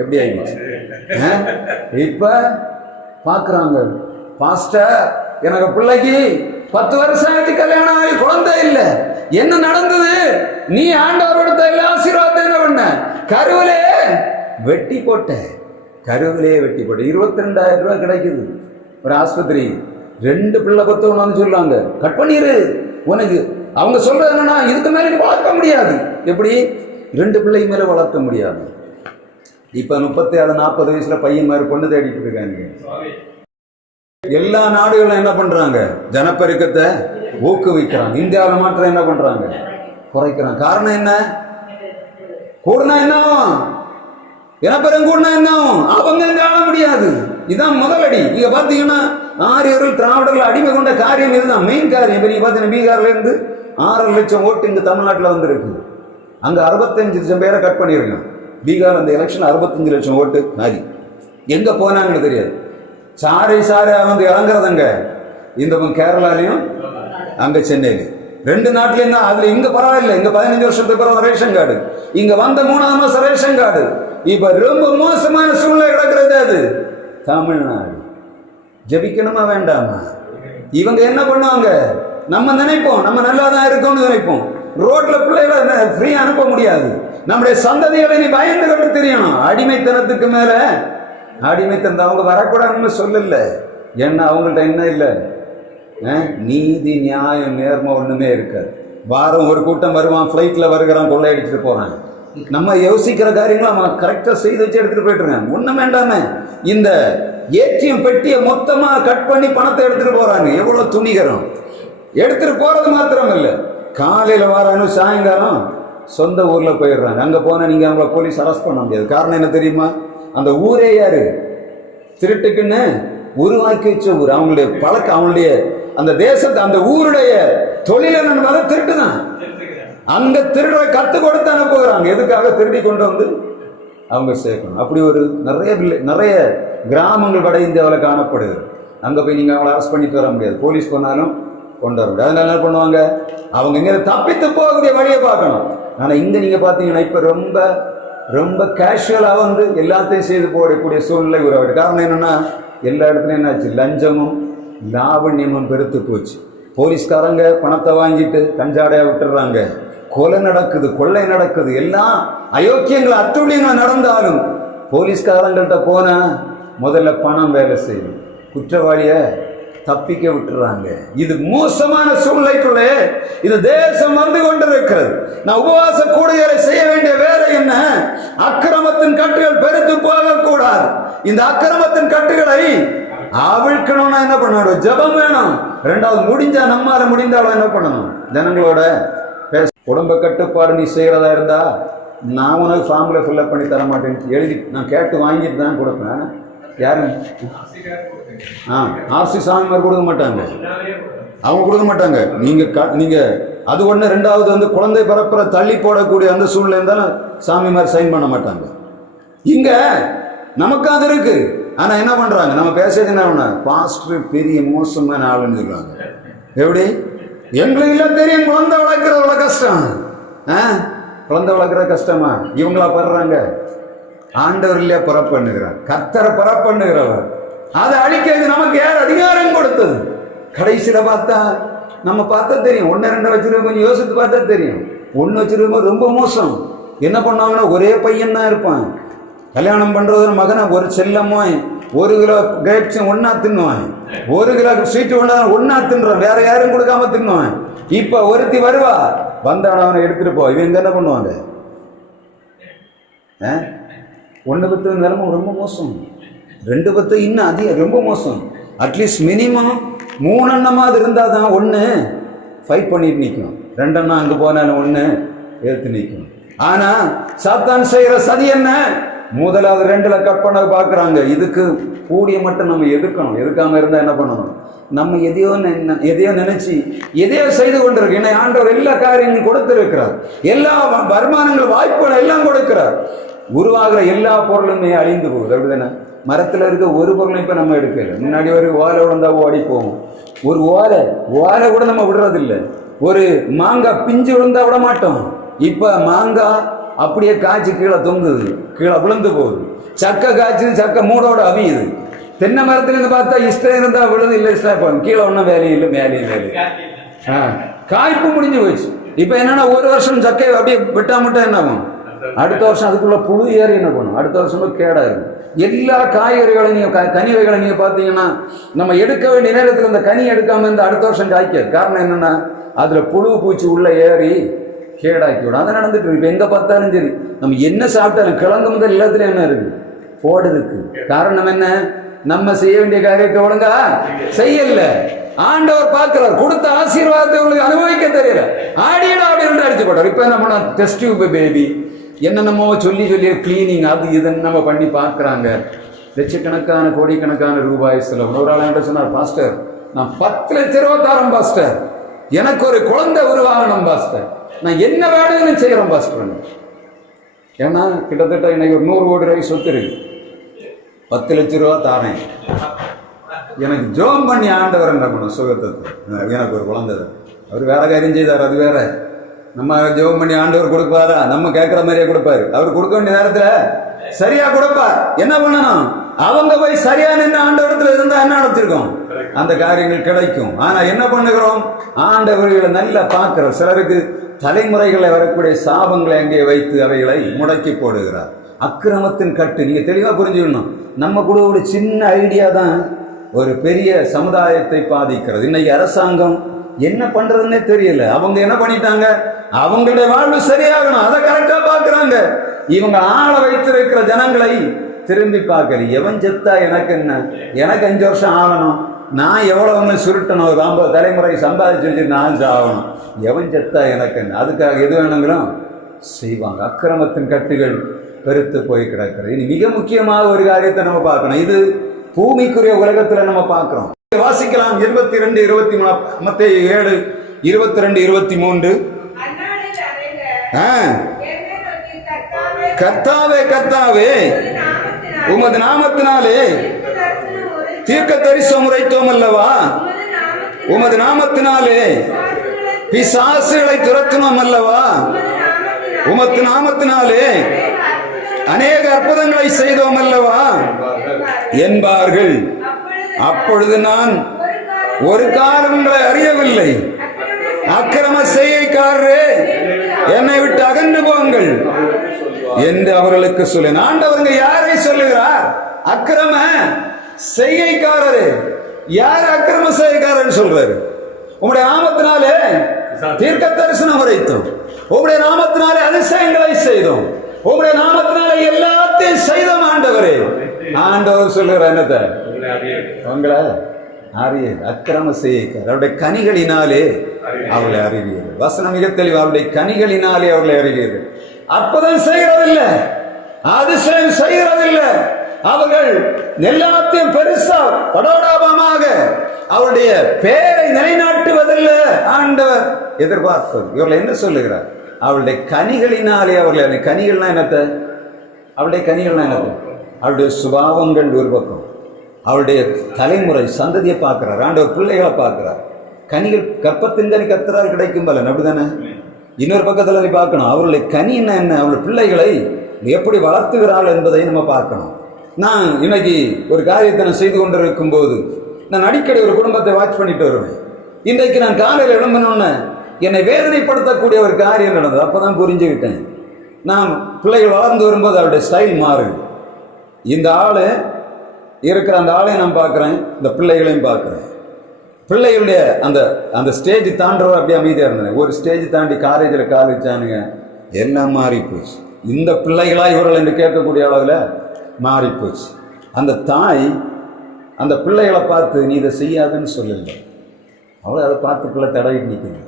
எப்படி ஆயிடுச்சு? இப்ப பார்க்குறாங்க, பாஸ்டர் எனக்கு பிள்ளைக்கு 10 வருஷம் ஆச்சு, கல்யாணம் ஆகி குழந்தை இல்லை, என்ன நடந்தது? நீ ஆண்டவர் கொடுத்த எல்லா ஆசீர்வாதத்தை என்ன பண்ண? கருவிலே வெட்டி போட்ட. 22,000 ரூபாய் கிடைக்குது ஒரு ஆஸ்பத்திரி. 2 பிள்ளை பத்தவனு சொல்லுவாங்க, கட் பண்ணிரு. உனக்கு அவங்க சொல்றது என்னன்னா, இதுக்கு மேல வளர்க்க முடியாது. எப்படி 2 பிள்ளை மேல வளர்க்க முடியாது? இப்ப 37 40 வயசுல பையன் மாதிரி பொண்ணு தேடிட்டு இருக்காங்க. எல்லா நாடுகளும் என்ன பண்றாங்க? ஜனப்பெருக்கத்தை ஊக்குவிக்கிறாங்க. இந்தியாவில் மாற்றம் என்ன பண்றாங்க? குறைக்கிறாங்க. காரணம் என்ன? கூடுனா என்ன ஆகும்? இனப்பெரும் கூடுனா என்ன ஆகும்? அவங்க காண முடியாது. இதான் முதலடி. இங்க பாத்தீங்கன்னா ஆரியர்கள் திராவிடர்கள் அடிமை கொண்ட காரியம் இதுதான், மெயின் காரியம். இப்ப நீங்க பாத்தீங்கன்னா பீகார்ல இருந்து 6 லட்சம் ஓட்டு இங்க தமிழ்நாட்டில் வந்திருக்கு. அங்க 65 லட்சம் பேரை கட் பண்ணியிருக்காங்க. பீகார் அந்த எலெக்ஷன் 65 லட்சம் ஓட்டு மாறி எங்க போனாங்கன்னு தெரியாது. சாரை வந்து இறங்குறதுங்க இந்த கேரளாலையும் அங்க சென்னையில 2 நாட்டிலையும் தான். அதுல இங்க பரவாயில்லை, இங்க 15 வருஷத்துக்கு பிறகு ரேஷன் கார்டு, இங்க வந்த 3ஆவது மாசம் ரேஷன் கார்டு. இப்ப ரொம்ப மோசமான சூழ்நிலை கிடக்கிறது அது தமிழ்நாடு. ஜபிக்கணுமா வேண்டாமா? இவங்க என்ன பண்ணுவாங்க? நம்ம நினைப்போம் நம்ம நல்லா தான் இருக்கோம்னு நினைப்போம். ரோட்ல பிள்ளைகளை ஃப்ரீ அனுப்ப முடியாது. நம்முடைய சந்ததிகளை நீ பயந்து கொண்டு தெரியணும். அடிமைத்தனத்துக்கு மேல அடிமைத்தனம். அவங்க வரக்கூடாதுன்னு சொல்லல, ஏன்னா அவங்கள்ட்ட என்ன இல்லை, நீதி நியாயம் நேர்மை ஒண்ணுமே இருக்காது. வாரம் ஒரு கூட்டம் வருவான், ஃப்ளைட்ல வருகிறான், கொள்ளை அடிச்சுட்டு போறான். நம்ம யோசிக்கிற காரியங்களை அவன் கரெக்டா செய்து வச்சு எடுத்துட்டு போயிட்டு இருக்காங்க. ஒண்ணும் வேண்டாமே, இந்த ஏடிஎம் பெட்டியை மொத்தமா கட் பண்ணி பணத்தை எடுத்துட்டு போறாங்க. எவ்வளவு துணிகரம்! எடுத்துட்டு போறது மாத்திரம் இல்ல, காலையில வரானு சாயங்காலம் சொந்த ஊர்ல போயிடுறாங்க. அங்க போனா நீங்க அவங்கள போலீஸ் அரெஸ்ட் பண்ண முடியாது. காரணம் என்ன தெரியுமா? அந்த ஊரே யாரு? திருட்டுக்குன்னு உருவாக்கி வச்ச ஊர். அவங்களுடைய பழக்கம், அவங்களுடைய அந்த தேசத்தை, அந்த ஊருடைய தொழிலன் திருட்டு தான். அங்க திருட கத்து கொடுத்து அனுப்புகிறாங்க. எதுக்காக? திருடி கொண்டு வந்து அவங்க சேர்க்கணும். அப்படி ஒரு நிறைய கிராமங்கள் வட இந்தியாவில் காணப்படுது. அங்க போய் நீங்க அவங்களை அரெஸ்ட் பண்ணிட்டு வர முடியாது, போலீஸ் பண்ணாலும் கொண்டு வர முடியாது. அதனால என்ன பண்ணுவாங்க? அவங்க இங்க தப்பித்து போகக்கூடிய வழியை பார்க்கணும். ஆனா இங்க நீங்க பாத்தீங்கன்னா இப்ப ரொம்ப ரொம்ப கேஷுவலா வந்து எல்லாத்தையும் செய்து போடக்கூடிய சூழ்நிலை உருவாடு. காரணம் என்னன்னா, எல்லா இடத்துலையும் என்னாச்சு? லஞ்சமும் லாவண்யமும் பெருத்து போச்சு. போலீஸ்காரங்க பணத்தை வாங்கிட்டு கஞ்சாடையா விட்டுறாங்க. கொலை நடக்குது, கொள்ளை நடக்குது, எல்லாம் அயோக்கியங்கள் அத்துழியங்கள் நடந்தாலும் போலீஸ்காரங்கள்ட்ட போனா முதல்ல பணம் வேலை செய்யும், குற்றவாளிய தப்பிக்க விட்டுறாங்க. இது மோசமான சூழ்நிலைக்குள்ளே இது தேசம் வந்து கொண்டிருக்கிறது. நான் உபவாச கூடுதலை செய்ய வேண்டிய வேலை என்ன? அக்கிரமத்தின் கட்டுகள் பெருத்து போகக்கூடாது. இந்த அக்கிரமத்தின் கட்டுகளை அவிழ்க்கணும்னா என்ன பண்ணணும்? ஜபம் வேணும். 2வது முடிஞ்சா, நம்மால முடிந்தாலும் என்ன பண்ணணும்? ஜனங்களோட பேச. குடும்ப கட்டுப்பாடு நீ செய்யறதா இருந்தா நான் உனக்கு ஃபார்முலா ஃபில்அப் பண்ணி தர மாட்டேன்னு எழுதி நான் கேட்டு வாங்கிட்டு தான் கொடுப்பேன். யாரு? ஆர்சி சாமிமார் கொடுக்க மாட்டாங்க, அவங்க கொடுக்க மாட்டாங்க. நீங்க அது ஒண்ணு. 2வது வந்து குழந்தை பிறப்புற தள்ளி போடக்கூடிய அந்த சூழ்நிலை இருந்தாலும் சாமிமார் சைன் பண்ண மாட்டாங்க. இங்க நமக்கு அது இருக்கு. ஆனா என்ன பண்றாங்க? நம்ம பேசுறது என்ன? பாஸ்டர் பெரிய மோசமான ஆளுன்னு சொல்றாங்க. எப்படி? எங்களுக்கு எல்லாம் தெரியும், குழந்தை வளர்க்கறத கஷ்டம். குழந்தை வளர்க்கற கஷ்டமா? இவங்களா படுறாங்க? ஆண்டவர் இல்லையா புறப்பண்ணுகிறார்? கர்த்தரை புறப்பண்ணுகிறவர். அதை அழிக்கிறது நமக்கு யார் அதிகாரம் கொடுத்தது? கடைசியில பார்த்தா நம்ம பார்த்தா தெரியும். 1 2 வச்சிருக்க கொஞ்சம் யோசித்து பார்த்தா தெரியும். 1 வச்சிருக்க ரொம்ப மோசம். என்ன பண்ணாங்கன்னா, ஒரே பையன் தான் இருப்பான். கல்யாணம் பண்றது மகனை ஒரு செல்லமோ 1 கிலோ கிரேப்ஸும் ஒன்னா தின்னுவான், 1 கிலோ ஸ்வீட் ஒன்னா தின்றான், வேற யாரும் கொடுக்காம தின்னுவான். இப்ப ஒருத்தி வருவா, வந்தவன அவனை எடுத்துட்டு போ. இவங்க என்ன பண்ணுவாங்க? 1 பத்து நிலைமை ரொம்ப மோசம், 2 பத்து இன்னும் அதிகம் ரொம்ப மோசம். அட்லீஸ்ட் மினிமம் 3 எண்ணமாவது இருந்தால் தான் 1 ஃபைட் பண்ணிட்டு நிற்கும், 2 எண்ணம் அங்கே போனாலும் 1 எடுத்து நிற்கும். ஆனால் சாத்தான் செய்கிற சதி என்ன? முதலாவது 2ல் கட் பண்ண பார்க்குறாங்க. இதுக்கு கூடிய மட்டும் நம்ம எதிர்க்கணும். எதுக்காம இருந்தால் என்ன பண்ணணும்? நம்ம எதையோ நினைச்சு எதையோ செய்து கொண்டிருக்கு. என்னை ஆண்டவர் எல்லா காரியங்களும் கொடுத்திருக்கிறார், எல்லா வருமானங்கள் வாய்ப்புகள் எல்லாம் கொடுக்கிறார். உருவாகிற எல்லா பொருளுமே அழிந்து போகுது, அப்படிதானே? மரத்தில் இருக்க ஒரு பொருளும் இப்போ நம்ம எடுக்கல. முன்னாடி ஒரு ஓலை விழுந்தா ஓடி போவோம், ஒரு ஓலை கூட நம்ம விடுறதில்லை. ஒரு மாங்காய் பிஞ்சு விழுந்தா விட மாட்டோம். இப்போ மாங்காய் அப்படியே காய்ச்சி கீழே தொங்குது, கீழே விழுந்து போகுது. சக்கை காய்ச்சி சக்கை மூடோட அவியுது. தென்னை மரத்துலேருந்து பார்த்தா இஷ்டம் இருந்தால் விழுது, இல்லை இஷ்டம் போகும், கீழே ஒன்றும் வேலையும் இல்லை, மேலேயும் வேலை. காய்ப்பு முடிஞ்சு போச்சு. இப்போ என்னன்னா 1 வருஷம் சக்கையை அப்படியே விட்டா மட்டும் என்ன ஆகும்? அடுத்த வருஷம் அதுக்குள்ள புழு ஏறி என்ன பண்ணும்? அடுத்த வருஷம் கேடா இருக்கும். எல்லா காய்கறிகளையும் நீங்கள் கனி வகைகளை நீங்கள் பார்த்தீங்கன்னா நம்ம எடுக்க வேண்டிய நேரத்தில் இந்த கனி எடுக்காமல் இந்த அடுத்த வருஷம் காய்க்காது. காரணம் என்னென்னா அதில் புழு பூச்சி உள்ளே ஏறி கேடாக்கி விடும். அதை நடந்துட்டு இருக்கு. இப்போ எங்கே பார்த்தாலும் சரி, நம்ம என்ன சாப்பிட்டாலும் கிழங்கு முதல் எல்லாத்துலையும் என்ன இருக்குது? போடுதுக்கு. காரணம் என்ன? நம்ம செய்ய வேண்டிய காரியத்தை ஒழுங்கா செய்யல. ஆண்டவர் பார்க்கிறார், கொடுத்த ஆசீர்வாதத்தை உங்களுக்கு அனுபவிக்க தெரியல, ஆடியடா அப்படின்னு அடிச்சு போட்டார். இப்போ என்ன பண்ண? டெஸ்ட் டியூப் பேபி என்னென்னமோ சொல்லி கிளீனிங் அது இதுன்னு நம்ம பண்ணி பார்க்குறாங்க. லட்சக்கணக்கான கோடிக்கணக்கான ரூபாய் செலவு. ஒரு ஆள் என்ன சொன்னார்? பாஸ்டர், நான் 10 லட்ச ரூபா தரேன் பாஸ்டர், எனக்கு ஒரு குழந்தை உருவாகணும் பாஸ்டர், நான் என்ன வேணும்னு செய்கிறேன் பாஸ்டர். ஏன்னா கிட்டத்தட்ட இன்னைக்கு ஒரு 100 கோடி ரூபாய் சொத்து இருக்கு. 10 லட்ச ரூபா தாரேன், எனக்கு ஜோம் பண்ணி ஆண்டவர் என்ன பண்ணும்? சுகத்தை எனக்கு ஒரு குழந்தை. அவர் வேற காரியம் செய்தார், அது வேற. நம்ம ஜெபம் பண்ணி ஆண்டவர் கொடுப்பாரா? நம்ம கேட்குற மாதிரியே கொடுப்பாரு. அவர் கொடுக்க வேண்டிய நேரத்தில் சரியா கொடுப்பார். என்ன பண்ணணும்? அவங்க போய் சரியா நின்று ஆண்டவரத்தில் இருந்தால் என்ன நடத்திருக்கோம்? அந்த காரியங்கள் கிடைக்கும். ஆனால் என்ன பண்ணுகிறோம்? ஆண்டவர்களை நல்லா பார்க்கிறோம். சிலருக்கு தலைமுறைகளை வரக்கூடிய சாபங்களை அங்கே வைத்து அவைகளை முடக்கி போடுகிறார். அக்கிரமத்தின் கட்டு. நீங்கள் தெளிவாக புரிஞ்சுக்கணும். நம்ம கூட ஒரு சின்ன ஐடியா தான் ஒரு பெரிய சமுதாயத்தை பாதிக்கிறது. இன்னைக்கு அரசாங்கம் என்ன பண்றதுன்னே தெரியல. அவங்க என்ன பண்ணிட்டாங்க? அவங்களுடைய வாழ்வு சரியாகணும், அதை கரெக்டா பாக்குறாங்க. இவங்க ஆள வைத்திருக்கிற ஜனங்களை திரும்பி பார்க்கல. எவன் செத்தா எனக்கு என்ன? எனக்கு 5 வருஷம் ஆகணும், நான் எவ்வளவு சுருட்டணும், ஒரு 50 தலைமுறை சம்பாதிச்சு வச்சு நான் ஆகணும், எவன் செத்தா எனக்கு என்ன? அதுக்காக எது வேணுங்களும் செய்வாங்க. அக்கிரமத்தின் கட்டுகள் பெருத்து போய் கிடக்கிறது. இனி மிக முக்கியமாக ஒரு காரியத்தை நம்ம பார்க்கணும். இது பூமிக்குரிய உலகத்துல நம்ம பார்க்கிறோம். வாசிக்கலாம் 22:23, மத்தேயு 7:22-23. கர்த்தாவே கர்த்தாவே, உமது நாமத்தினாலே தீர்க்க தரிசனம் உரைத்தோம் அல்லவா, உமது நாமத்தினாலே பிசாசுகளை துரத்தினோம் அல்லவா, உமது நாமத்தினாலே அநேக அற்புதங்களை செய்தோம் அல்லவா என்பார்கள். அப்பொழுது நான் ஒரு காலம் உங்களை அறியவில்லை, அக்கிரம செய்கைக்காரரே என்னை விட்டு அகன்று போங்கள் என்று அவர்களுக்கு சொல்ல. ஆண்டவங்க யாரை சொல்லுகிறார்? அக்கிரம செய்கைக்காரரே. யார் அக்கிரம செய்கைக்காரன் சொல்றாரு? உங்களுடைய நாமத்தினாலே தீர்க்க தரிசனம் உரைத்தோம், உங்களுடைய நாமத்தினாலே அதிசயங்களை செய்தோம், உங்களுடைய நாமத்தினாலே எல்லாத்தையும் செய்தோம் ஆண்டவரே. ஆண்டவர் சொல்லுகிற என்னத்தை? உங்களை அறிய அக்கிரம செய்கைக்காரர். அவருடைய கனிகளினாலே அவளை அறிவீர்கள். வசனம் மிக தெளிவு. அவருடைய கனிகளினாலே அவர்களை அறிவீர்கள். அற்புதம் செய்கிறதில்லை, அதிசயம் செய்கிறதில்லை. அவர்கள் எல்லாத்தையும் பெருசா படோடாபமாக அவருடைய பெயரை நிலைநாட்டுவதில்லை ஆண்டவர் எதிர்பார்ப்பது. இவர்கள் என்ன சொல்லுகிறார்? அவளுடைய கனிகளினாலே அவர்களை. கனிகள்னா என்னத்தை? அவளுடைய கனிகள்னா என்னது? அவருடைய சுபாவங்கள் ஒரு பக்கம், அவருடைய தலைமுறை சந்ததியை பார்க்கிறார் ஆண்டவர், பிள்ளைகளை பார்க்கிறார். கனிகள் கற்பத்தின் கனி கர்த்தரால் கிடைக்கும் பலன், அப்படிதானே? இன்னொரு பக்கத்தில் நீ பார்க்கணும், அவருடைய கனி என்ன, அவருடைய பிள்ளைகளை எப்படி வளர்த்துகிறாள் என்பதை நம்ம பார்க்கணும். நான் இன்னைக்கு ஒரு காரியத்தை நான் செய்து கொண்டிருக்கும் போது நான் அடிக்கடி ஒரு குடும்பத்தை வாட்ச் பண்ணிட்டு வருவேன். இன்றைக்கு நான் காலையில் எழும்பணுன்னு என்னை வேதனைப்படுத்தக்கூடிய ஒரு காரியம் நடந்தது. அப்போதான் புரிஞ்சுக்கிட்டேன், நான் பிள்ளைகள் வளர்ந்து வரும்போது அவருடைய ஸ்டைல் மாறுது. இந்த ஆள் இருக்கிற அந்த ஆளையும் நான் பார்க்குறேன், இந்த பிள்ளைகளையும் பார்க்குறேன். பிள்ளைகளுடைய அந்த அந்த ஸ்டேஜ் தாண்டவர் அப்படியே அமைதியாக இருந்தேன். ஒரு ஸ்டேஜ் தாண்டி காலேஜில் கால் வச்சானுங்க, எல்லாம் மாறி போச்சு. இந்த பிள்ளைகளா இவர்கள் என்று கேட்கக்கூடிய அளவில் மாறி போச்சு. அந்த தாய் அந்த பிள்ளைகளை பார்த்து நீ இதை செய்யாதுன்னு சொல்லலை. அவளை அதை பார்த்து பிள்ளை தடவிட்டு நிற்குது.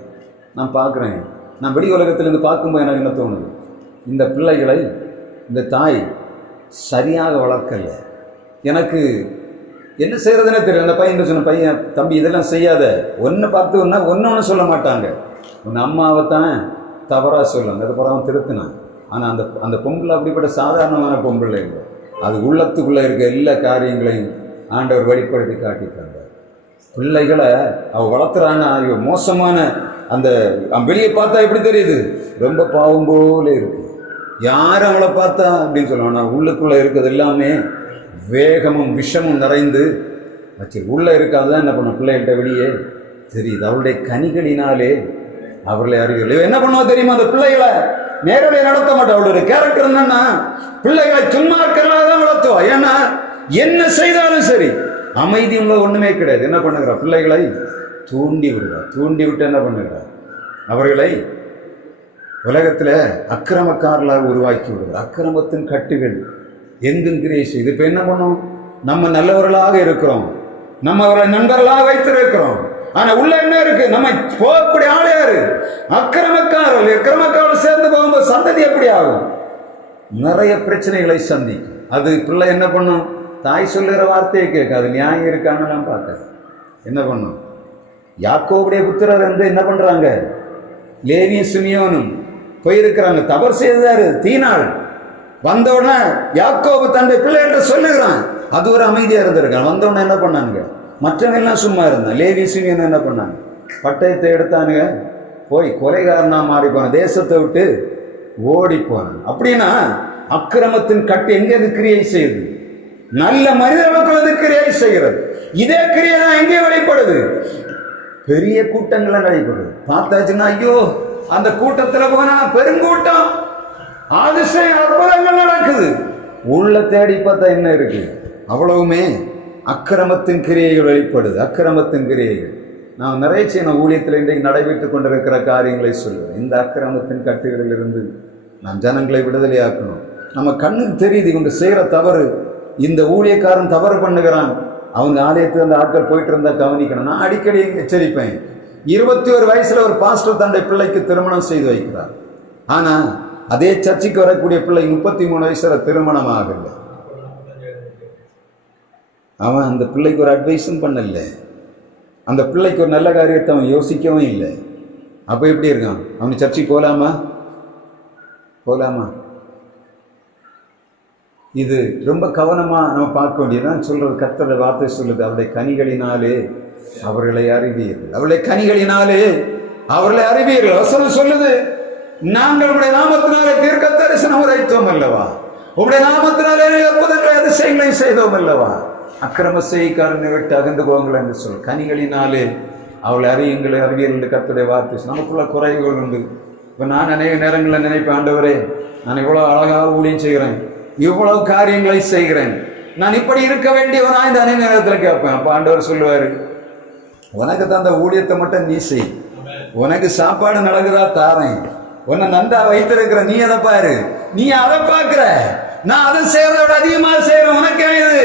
நான் பார்க்குறேன். நான் வெளி உலகத்திலேருந்து பார்க்கும்போது எனக்கு என்ன தோணுது, இந்த பிள்ளைகளை இந்த தாய் சரியாக வளர்க்கலை. எனக்கு என்ன செய்கிறதுனே தெரியல. அந்த பையன் சொன்ன, பையன் தம்பி இதெல்லாம் செய்யாத, ஒன்று பார்த்து ஒன்று சொல்ல மாட்டாங்க. உன் அம்மாவை தான் தவறாக சொல்லணும், அதுக்கப்புறம் அவன் திருத்தினான். ஆனால் அந்த அந்த பொம்பளை அப்படிப்பட்ட சாதாரணமான பொம்பளை இல்லை. அது உள்ளத்துக்குள்ளே இருக்க எல்லா காரியங்களையும் ஆண்டவர் வெளிப்படுத்தி காட்டிட்டாங்க. பிள்ளைகளை அவள் வளர்த்துறான்னா ஐயோ மோசமான அந்த வெளியே பார்த்தா எப்படி தெரியுது, ரொம்ப பாவம் போல இருக்கு. யாரும் அவளை பார்த்தா அப்படின்னு சொல்லுவாங்க, ஆனால் உள்ளுக்குள்ளே இருக்கிறது எல்லாமே வேகமும் விஷமும் நிறைந்து வச்சு உள்ளே இருக்காதுதான் என்ன பண்ணும், பிள்ளைகள்கிட்ட வெளியே தெரியுது. அவளுடைய கனிகளினாலே அவர்களை அறிவியல் என்ன பண்ணுவா தெரியுமா, அந்த பிள்ளைகளை நேரடியாக நடத்த மாட்டா. அவளுடைய கேரக்டர் என்னன்னா, பிள்ளைகளை சும்மா இருக்கிறனால தான் வளர்த்துவா. ஏன்னா என்ன செய்தாலும் சரி அமைதி ஒண்ணுமே கிடையாது. என்ன பண்ணுகிறா, பிள்ளைகளை தூண்டி விடுறார். தூண்டி விட்டு என்ன பண்ணுகிறார், அவர்களை உலகத்தில் அக்கிரமக்காரர்களாக உருவாக்கி விடுகிறார். அக்கிரமத்தின் கட்டுகள் எங்கும் கிரியை செய்து. இப்போ என்ன பண்ணும், நம்ம நல்லவர்களாக இருக்கிறோம், நம்ம அவர்களை நண்பர்களாக வைத்திருக்கிறோம். ஆனால் உள்ள என்ன இருக்கு, நம்ம போகக்கூடிய ஆளே யாரு, அக்கிரமக்காரர்கள். அக்கிரமக்காரர்கள் சேர்ந்து போகும்போது சந்ததி எப்படி ஆகும், நிறைய பிரச்சனைகளை சந்திக்கும். அது பிள்ளை என்ன பண்ணும், தாய் சொல்லுகிற வார்த்தையை கேட்காது. நியாயம் இருக்கான்னு நான் பார்க்க என்ன பண்ணும். யாக்கோபுடைய புத்திரர் வந்து என்ன பண்றாங்க, லேவியும் சிமியோனும் போயிருக்கிறாங்க. தவறு செய்தாரு தீனாள். வந்த உடனே யாக்கோபு தன்னுடைய பிள்ளைகள்கிட்ட சொல்லுகிறான். அது ஒரு அமைதியா இருந்திருக்கான். வந்த உடனே என்ன பண்ணானுங்க, மற்றவங்க எல்லாம் சும்மா இருந்தான். லேவி சிமியோன் என்ன பண்ணாங்க, பட்டயத்தை எடுத்தானுங்க, போய் கொலைகாரனா மாறி போன, தேசத்தை விட்டு ஓடி போனான். அப்படின்னா அக்கிரமத்தின் கட்டு எங்கே கிரியை செய்யுது, நல்ல மனிதர்களுக்கு கிரியை செய்கிறது. இதே கிரியை தான் எங்கே வெளிப்படுது, பெரிய கூட்டங்களை நடைபெறுது. பார்த்தாச்சுன்னா ஐயோ அந்த கூட்டத்தில் போனா பெருங்கூட்டம், அதிசயம் அற்புதங்கள் நடக்குது. உள்ள தேடி பார்த்தா என்ன இருக்கு, அவ்வளவுமே அக்கிரமத்தின் கிரியைகள் வெளிப்படுது. அக்கிரமத்தின் கிரியைகள் நான் நிறைய செய்யணும். ஊழியத்தில் இன்றைக்கு நடைபெற்றுக் கொண்டிருக்கிற காரியங்களை சொல்லுவேன். இந்த அக்கிரமத்தின் கட்டுகளில் இருந்து நாம் ஜனங்களை விடுதலையாக்கணும். நம்ம கண்ணுக்கு தெரியுது இவங்க செய்கிற தவறு. இந்த ஊழியக்காரன் தவறு பண்ணுகிறான், அவங்க ஆலயத்தில் அந்த ஆட்கள் போயிட்டு இருந்தா கவனிக்கணும். நான் அடிக்கடி எச்சரிப்பேன். 21 வயசுல ஒரு பாஸ்டர் தன்னுடைய பிள்ளைக்கு திருமணம் செய்து வைக்கிறார். ஆனா அதே சர்ச்சுக்கு வரக்கூடிய பிள்ளை 33 வயசுல திருமணம் ஆகல. அவன் அந்த பிள்ளைக்கு ஒரு அட்வைஸும் பண்ணல, அந்த பிள்ளைக்கு ஒரு நல்ல காரியத்தை அவன் யோசிக்கவும் இல்லை. அப்போ எப்படி இருக்கான், அவன் சர்ச்சுக்கு போகலாமா? இது ரொம்ப கவனமாக நம்ம பார்க்க வேண்டியதுதான். சொல்றது கர்த்தருடைய வார்த்தை சொல்லுது, அவருடைய கனிகளினாலே அவர்களை அறிவீர்கள், அவருடைய கனிகளினாலே அவர்களை அறிவீர்கள். வசனம் சொல்லுது, நாங்கள் உடைய நாமத்தினாலே தீர்க்க தரிசனம் உரைத்தோம் அல்லவா, உடைய நாமத்தினாலே அற்புதங்களை அதிசயங்களையும் செய்தோம் அல்லவா. அக்கிரம செய்காரனை விட்டு அகன்று போங்கள் என்று சொல். கனிகளினாலே அவளை அறியுங்களை அறிவியல் என்று கர்த்தருடைய வார்த்தை. நமக்குள்ள குறைகள் உண்டு. இப்போ நான் அநேக நேரங்களில் நினைப்பேன், ஆண்டவரே நான் இவ்வளோ அழகாக ஊழியம் செய்கிறேன், இவ்வளவு காரியங்களை செய்கிறேன், நான் இப்படி இருக்க வேண்டியவனா இந்த அநேக நேரத்தில் கேட்பேன். அப்போ ஆண்டவர் சொல்லுவார், உனக்கு தந்த ஊழியத்தை மட்டும் நீ செய், உனக்கு சாப்பாடு நடக்குதா தாரேன், உன்னை நன்றா வைத்திருக்கிற நீ அதை பாரு, நீ அதை பார்க்கிற, நான் அதை செய்யறத விட அதிகமாக செய்யறேன், உனக்கு இது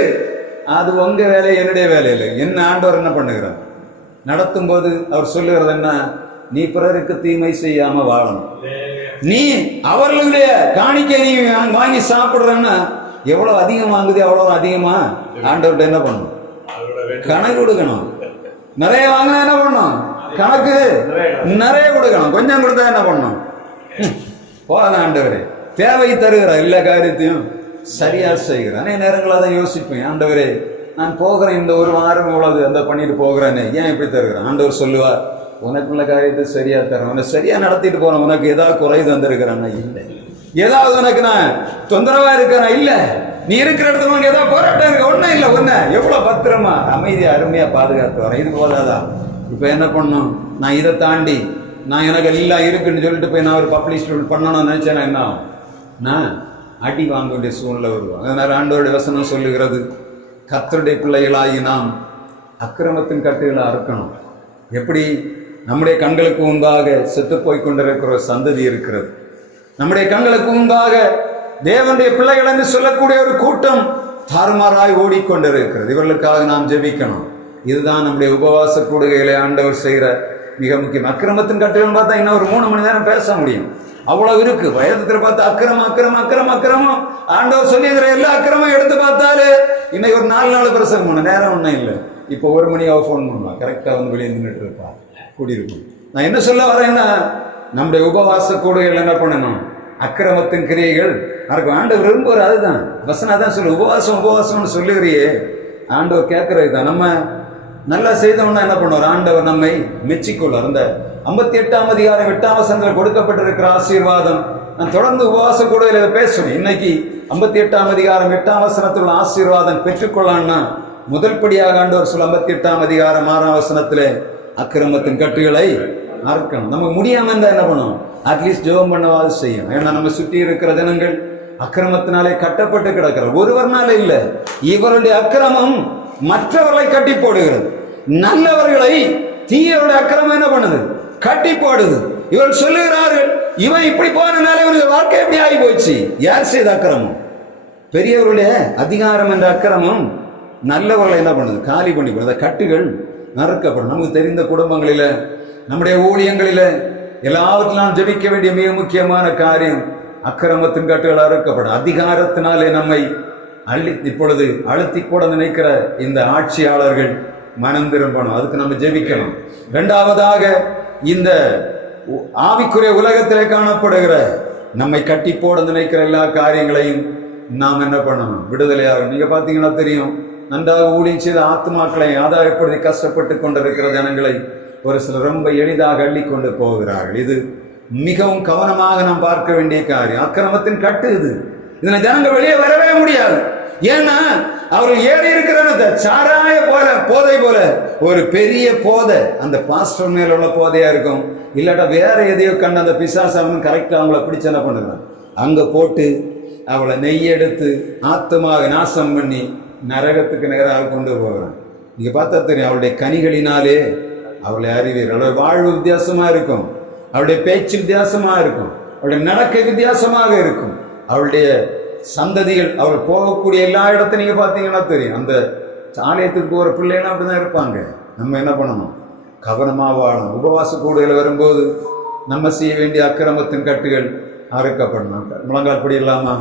அது உங்க வேலை, என்னுடைய வேலை இல்லை. என்ன ஆண்டவர் என்ன பண்ணுகிறார், நடத்தும் போது அவர் சொல்லுகிறது என்ன, நீ பிறருக்கு தீமை செய்யாம வாழணும். நீ அவர்களுடைய காணிக்கை நீ வாங்கி சாப்பிடுறன்னா எவ்வளவு அதிகம் வாங்குது அவ்வளவு அதிகமா ஆண்டவர்கிட்ட என்ன பண்ணணும், கணக்கு கொடுக்கணும். நிறைய வாங்கினா என்ன பண்ணணும், கணக்கு நிறைய கொடுக்கணும். கொஞ்சம் கொடுத்தா என்ன பண்ணணும், போகாத ஆண்டவரே தேவை தருகிற எல்லா காரியத்தையும் சரியா செய்கிறேன். அநேக நேரங்களில் தான் யோசிப்பேன், ஆண்டவரே நான் போகிறேன், இந்த ஒரு வாரம் இவ்வளவு அந்த பண்ணிட்டு போகிறேன்னு ஏன் இப்படி தருகிறேன். ஆண்டவர் சொல்லுவார், உனக்குள்ள காரியத்தை சரியா தரேன், உன்னை சரியா நடத்திட்டு போறேன், உனக்கு ஏதாவது குறை தந்திருக்கிறேன்னா இல்லை, ஏதாவது உனக்கு நான் தொந்தரவா இருக்கிறேன் இல்லை, நீ இருக்கிற இடத்துல உனக்கு ஏதாவது போராட்டம் இருக்க ஒன்றும் இல்லை, ஒன்று எவ்வளோ பத்திரமா அமைதியா அருமையா பாதுகாத்து வரேன். இது போதாதான் இப்போ என்ன பண்ணும், நான் இதை தாண்டி நான் எனக்கு எல்லாம் இருக்குன்னு சொல்லிட்டு போய் நான் ஒரு பப்ளிஷ் பண்ணணும்னு நினைச்சேன்னா என்ன ஆகும், நான் அடி வாங்க வேண்டிய சூழ்நிலை வருவோம். அதனால ஆண்டவருடைய வசனம் சொல்லுகிறது, கர்த்தருடைய பிள்ளைகளாகி நாம் அக்கிரமத்தின் கட்டுகளை அறுக்கணும். எப்படி நம்முடைய கண்களுக்கு முன்பாக செத்து போய் கொண்டிருக்கிற ஒரு சந்ததி இருக்கிறது, நம்முடைய கண்களுக்கு முன்பாக தேவனுடைய பிள்ளைகள் என்று சொல்லக்கூடிய ஒரு கூட்டம் தாறுமாறாய் ஓடிக்கொண்டிருக்கிறது. இவர்களுக்காக நாம் ஜெபிக்கணும். இதுதான் நம்முடைய உபவாச கூடுகைகளை ஆண்டவர் செய்கிற மிக முக்கியம். அக்கிரமத்தின் கட்டுகள் பார்த்தா இன்னும் ஒரு 3 மணி நேரம் பேச முடியும், அவ்வளவு இருக்கு. வயதத்தில் பார்த்தா அக்கிரமம் அக்கிரமம் அக்கிரமம் அக்கிரமம் ஆண்டவர் சொல்லி எல்லா அக்கிரமும் எடுத்து பார்த்தாலே இன்னைக்கு ஒரு 4 நாள் பிரசங்கம் பண்ண நேரம் ஒன்றும் இல்லை. இப்போ 1 மணியாக ஃபோன் பண்ணுவான், கரெக்டாக வந்து வெளியே நின்றுட்டு இருப்பா, கூடியிருக்கும். நான் என்ன சொல்ல வரேன்னா, நம்முடைய உபவாச கூடுகைகள் என்ன பண்ணணும்? அக்கிரமத்தின் கிரியைகள் நடக்கும். ஆண்டவர் விரும்புகிற அதுதான் வசனம் தான் சொல்லு. உபவாசம் உபவாசம்னு சொல்லுகிறியே, ஆண்டவர் கேட்கறது தான். நம்ம நல்லா செய்தோம்னா என்ன பண்ணுவார்? ஆண்டவர் நம்மை மெச்சிக்கொள்ளார். அந்த 58ஆம் அதிகாரம் 8ஆம் வசனத்தில் கொடுக்கப்பட்டிருக்கிற ஆசீர்வாதம், நான் தொடர்ந்து உபவாச கூடுகையில் இதை பேசுவேன். இன்னைக்கு 58ஆம் அதிகாரம் 8ஆம் வசனத்தில் உள்ள ஆசீர்வாதம் பெற்றுக்கொள்ளலாம்னா முதல் படியாக ஆண்டவர் சொல்ல 58ஆம் அதிகாரம் 6ஆம் வசனத்தில் அக்கிரமத்தின் கட்டுகளை அறுக்கணும். நமக்கு முடியாம இருந்தா என்ன பண்ணணும்? அட்லீஸ்ட் ஜெபம் பண்ணவாது செய்யணும். ஏன்னா நம்ம சுற்றி இருக்கிற ஜனங்கள் அக்கிரமத்தினாலே கட்டப்பட்டு கிடக்கிறார். ஒருவர்னால இல்ல, இவருடைய அக்கிரமம் மற்றவர்களை கட்டி போடுகிறது. நல்லவர்களை தீயவருடைய அக்கிரமம் என்ன பண்ணுது? கட்டி போடுது. இவர் சொல்லுகிறார்கள், இவன் இப்படி போனனால இவனுக்கு வாழ்க்கை எப்படி ஆகி போச்சு. யார் செய்த அக்கிரமம்? பெரியவருடைய அதிகாரம் என்ற அக்கிரமம் நல்லவர்களை என்ன பண்ணுது? காலி பண்ணி போடுது. கட்டுகள் நறுக்கப்படும். நமக்கு தெரிந்த குடும்பங்களில, நம்முடைய ஊழியங்களில எல்லாவற்றிலும் ஜெபிக்க வேண்டிய மிக முக்கியமான காரியம் அக்கிரமத்தின் கட்டுகள் அறுக்கப்படும். அதிகாரத்தினாலே நம்மை இப்பொழுது அழுத்தி கூட நினைக்கிற இந்த ஆட்சியாளர்கள் மனம் திரும்பணும். அதுக்கு நம்ம ஜெபிக்கணும். 2வதாக, இந்த ஆவிக்குரிய உலகத்திலே காணப்படுகிற நம்மை கட்டி போட நினைக்கிற எல்லா காரியங்களையும் நாம் என்ன பண்ணணும்? விடுதலையாகும். நீங்க பார்த்தீங்கன்னா தெரியும், நன்றாக ஊழியம் செய்த ஆத்மாக்களை ஆதாயப்படுத்தி கஷ்டப்பட்டு கொண்டிருக்கிற ஜனங்களை ஒரு சிலர் ரொம்ப எளிதாக அள்ளி கொண்டு போகிறார்கள். இது மிகவும் கவனமாக நாம் பார்க்க வேண்டிய காரியம். அக்கிரமத்தின் கட்டு இது. இதனை ஜனங்கள் வெளியே வரவே முடியாது. ஏன்னா அவர்கள் ஏறி இருக்கிற சாராய போல, போதை போல ஒரு பெரிய போதை அந்த பாஸ்டர் மேல உள்ள போதையா இருக்கும். இல்லாட்டா வேற எதையோ கண்டு அந்த பிசாசாவும் கரெக்டா அவங்கள பிடிச்சு என்ன பண்ணுறான், அங்க போட்டு அவளை நெய்யெடுத்து ஆத்துமாக நாசம் பண்ணி நரகத்துக்கு நேராக கொண்டு போகிறான். நீங்க பார்த்தா தெரியும், அவளுடைய கனிகளினாலே அவளை அறிவீர்கள். அவளுடைய வாழ்வு வித்தியாசமா இருக்கும், அவளுடைய பேச்சு வித்தியாசமா இருக்கும், அவளுடைய நடக்கை வித்தியாசமாக இருக்கும். அவளுடைய சந்ததிகள், அவள் போகக்கூடிய எல்லா இடத்தையும் நீங்க பார்த்தீங்கன்னா தெரியும். அந்த ஆலயத்துக்கு போகிற பிள்ளைகளும் அப்படிதான் இருப்பாங்க. நம்ம என்ன பண்ணணும்? கவனமாக வாழணும். உபவாச கூடுதல் வரும்போது நம்ம செய்ய வேண்டிய அக்கிரமத்தின் கட்டுகள் அறுக்கப்படணும். முழங்கால் படி இல்லாம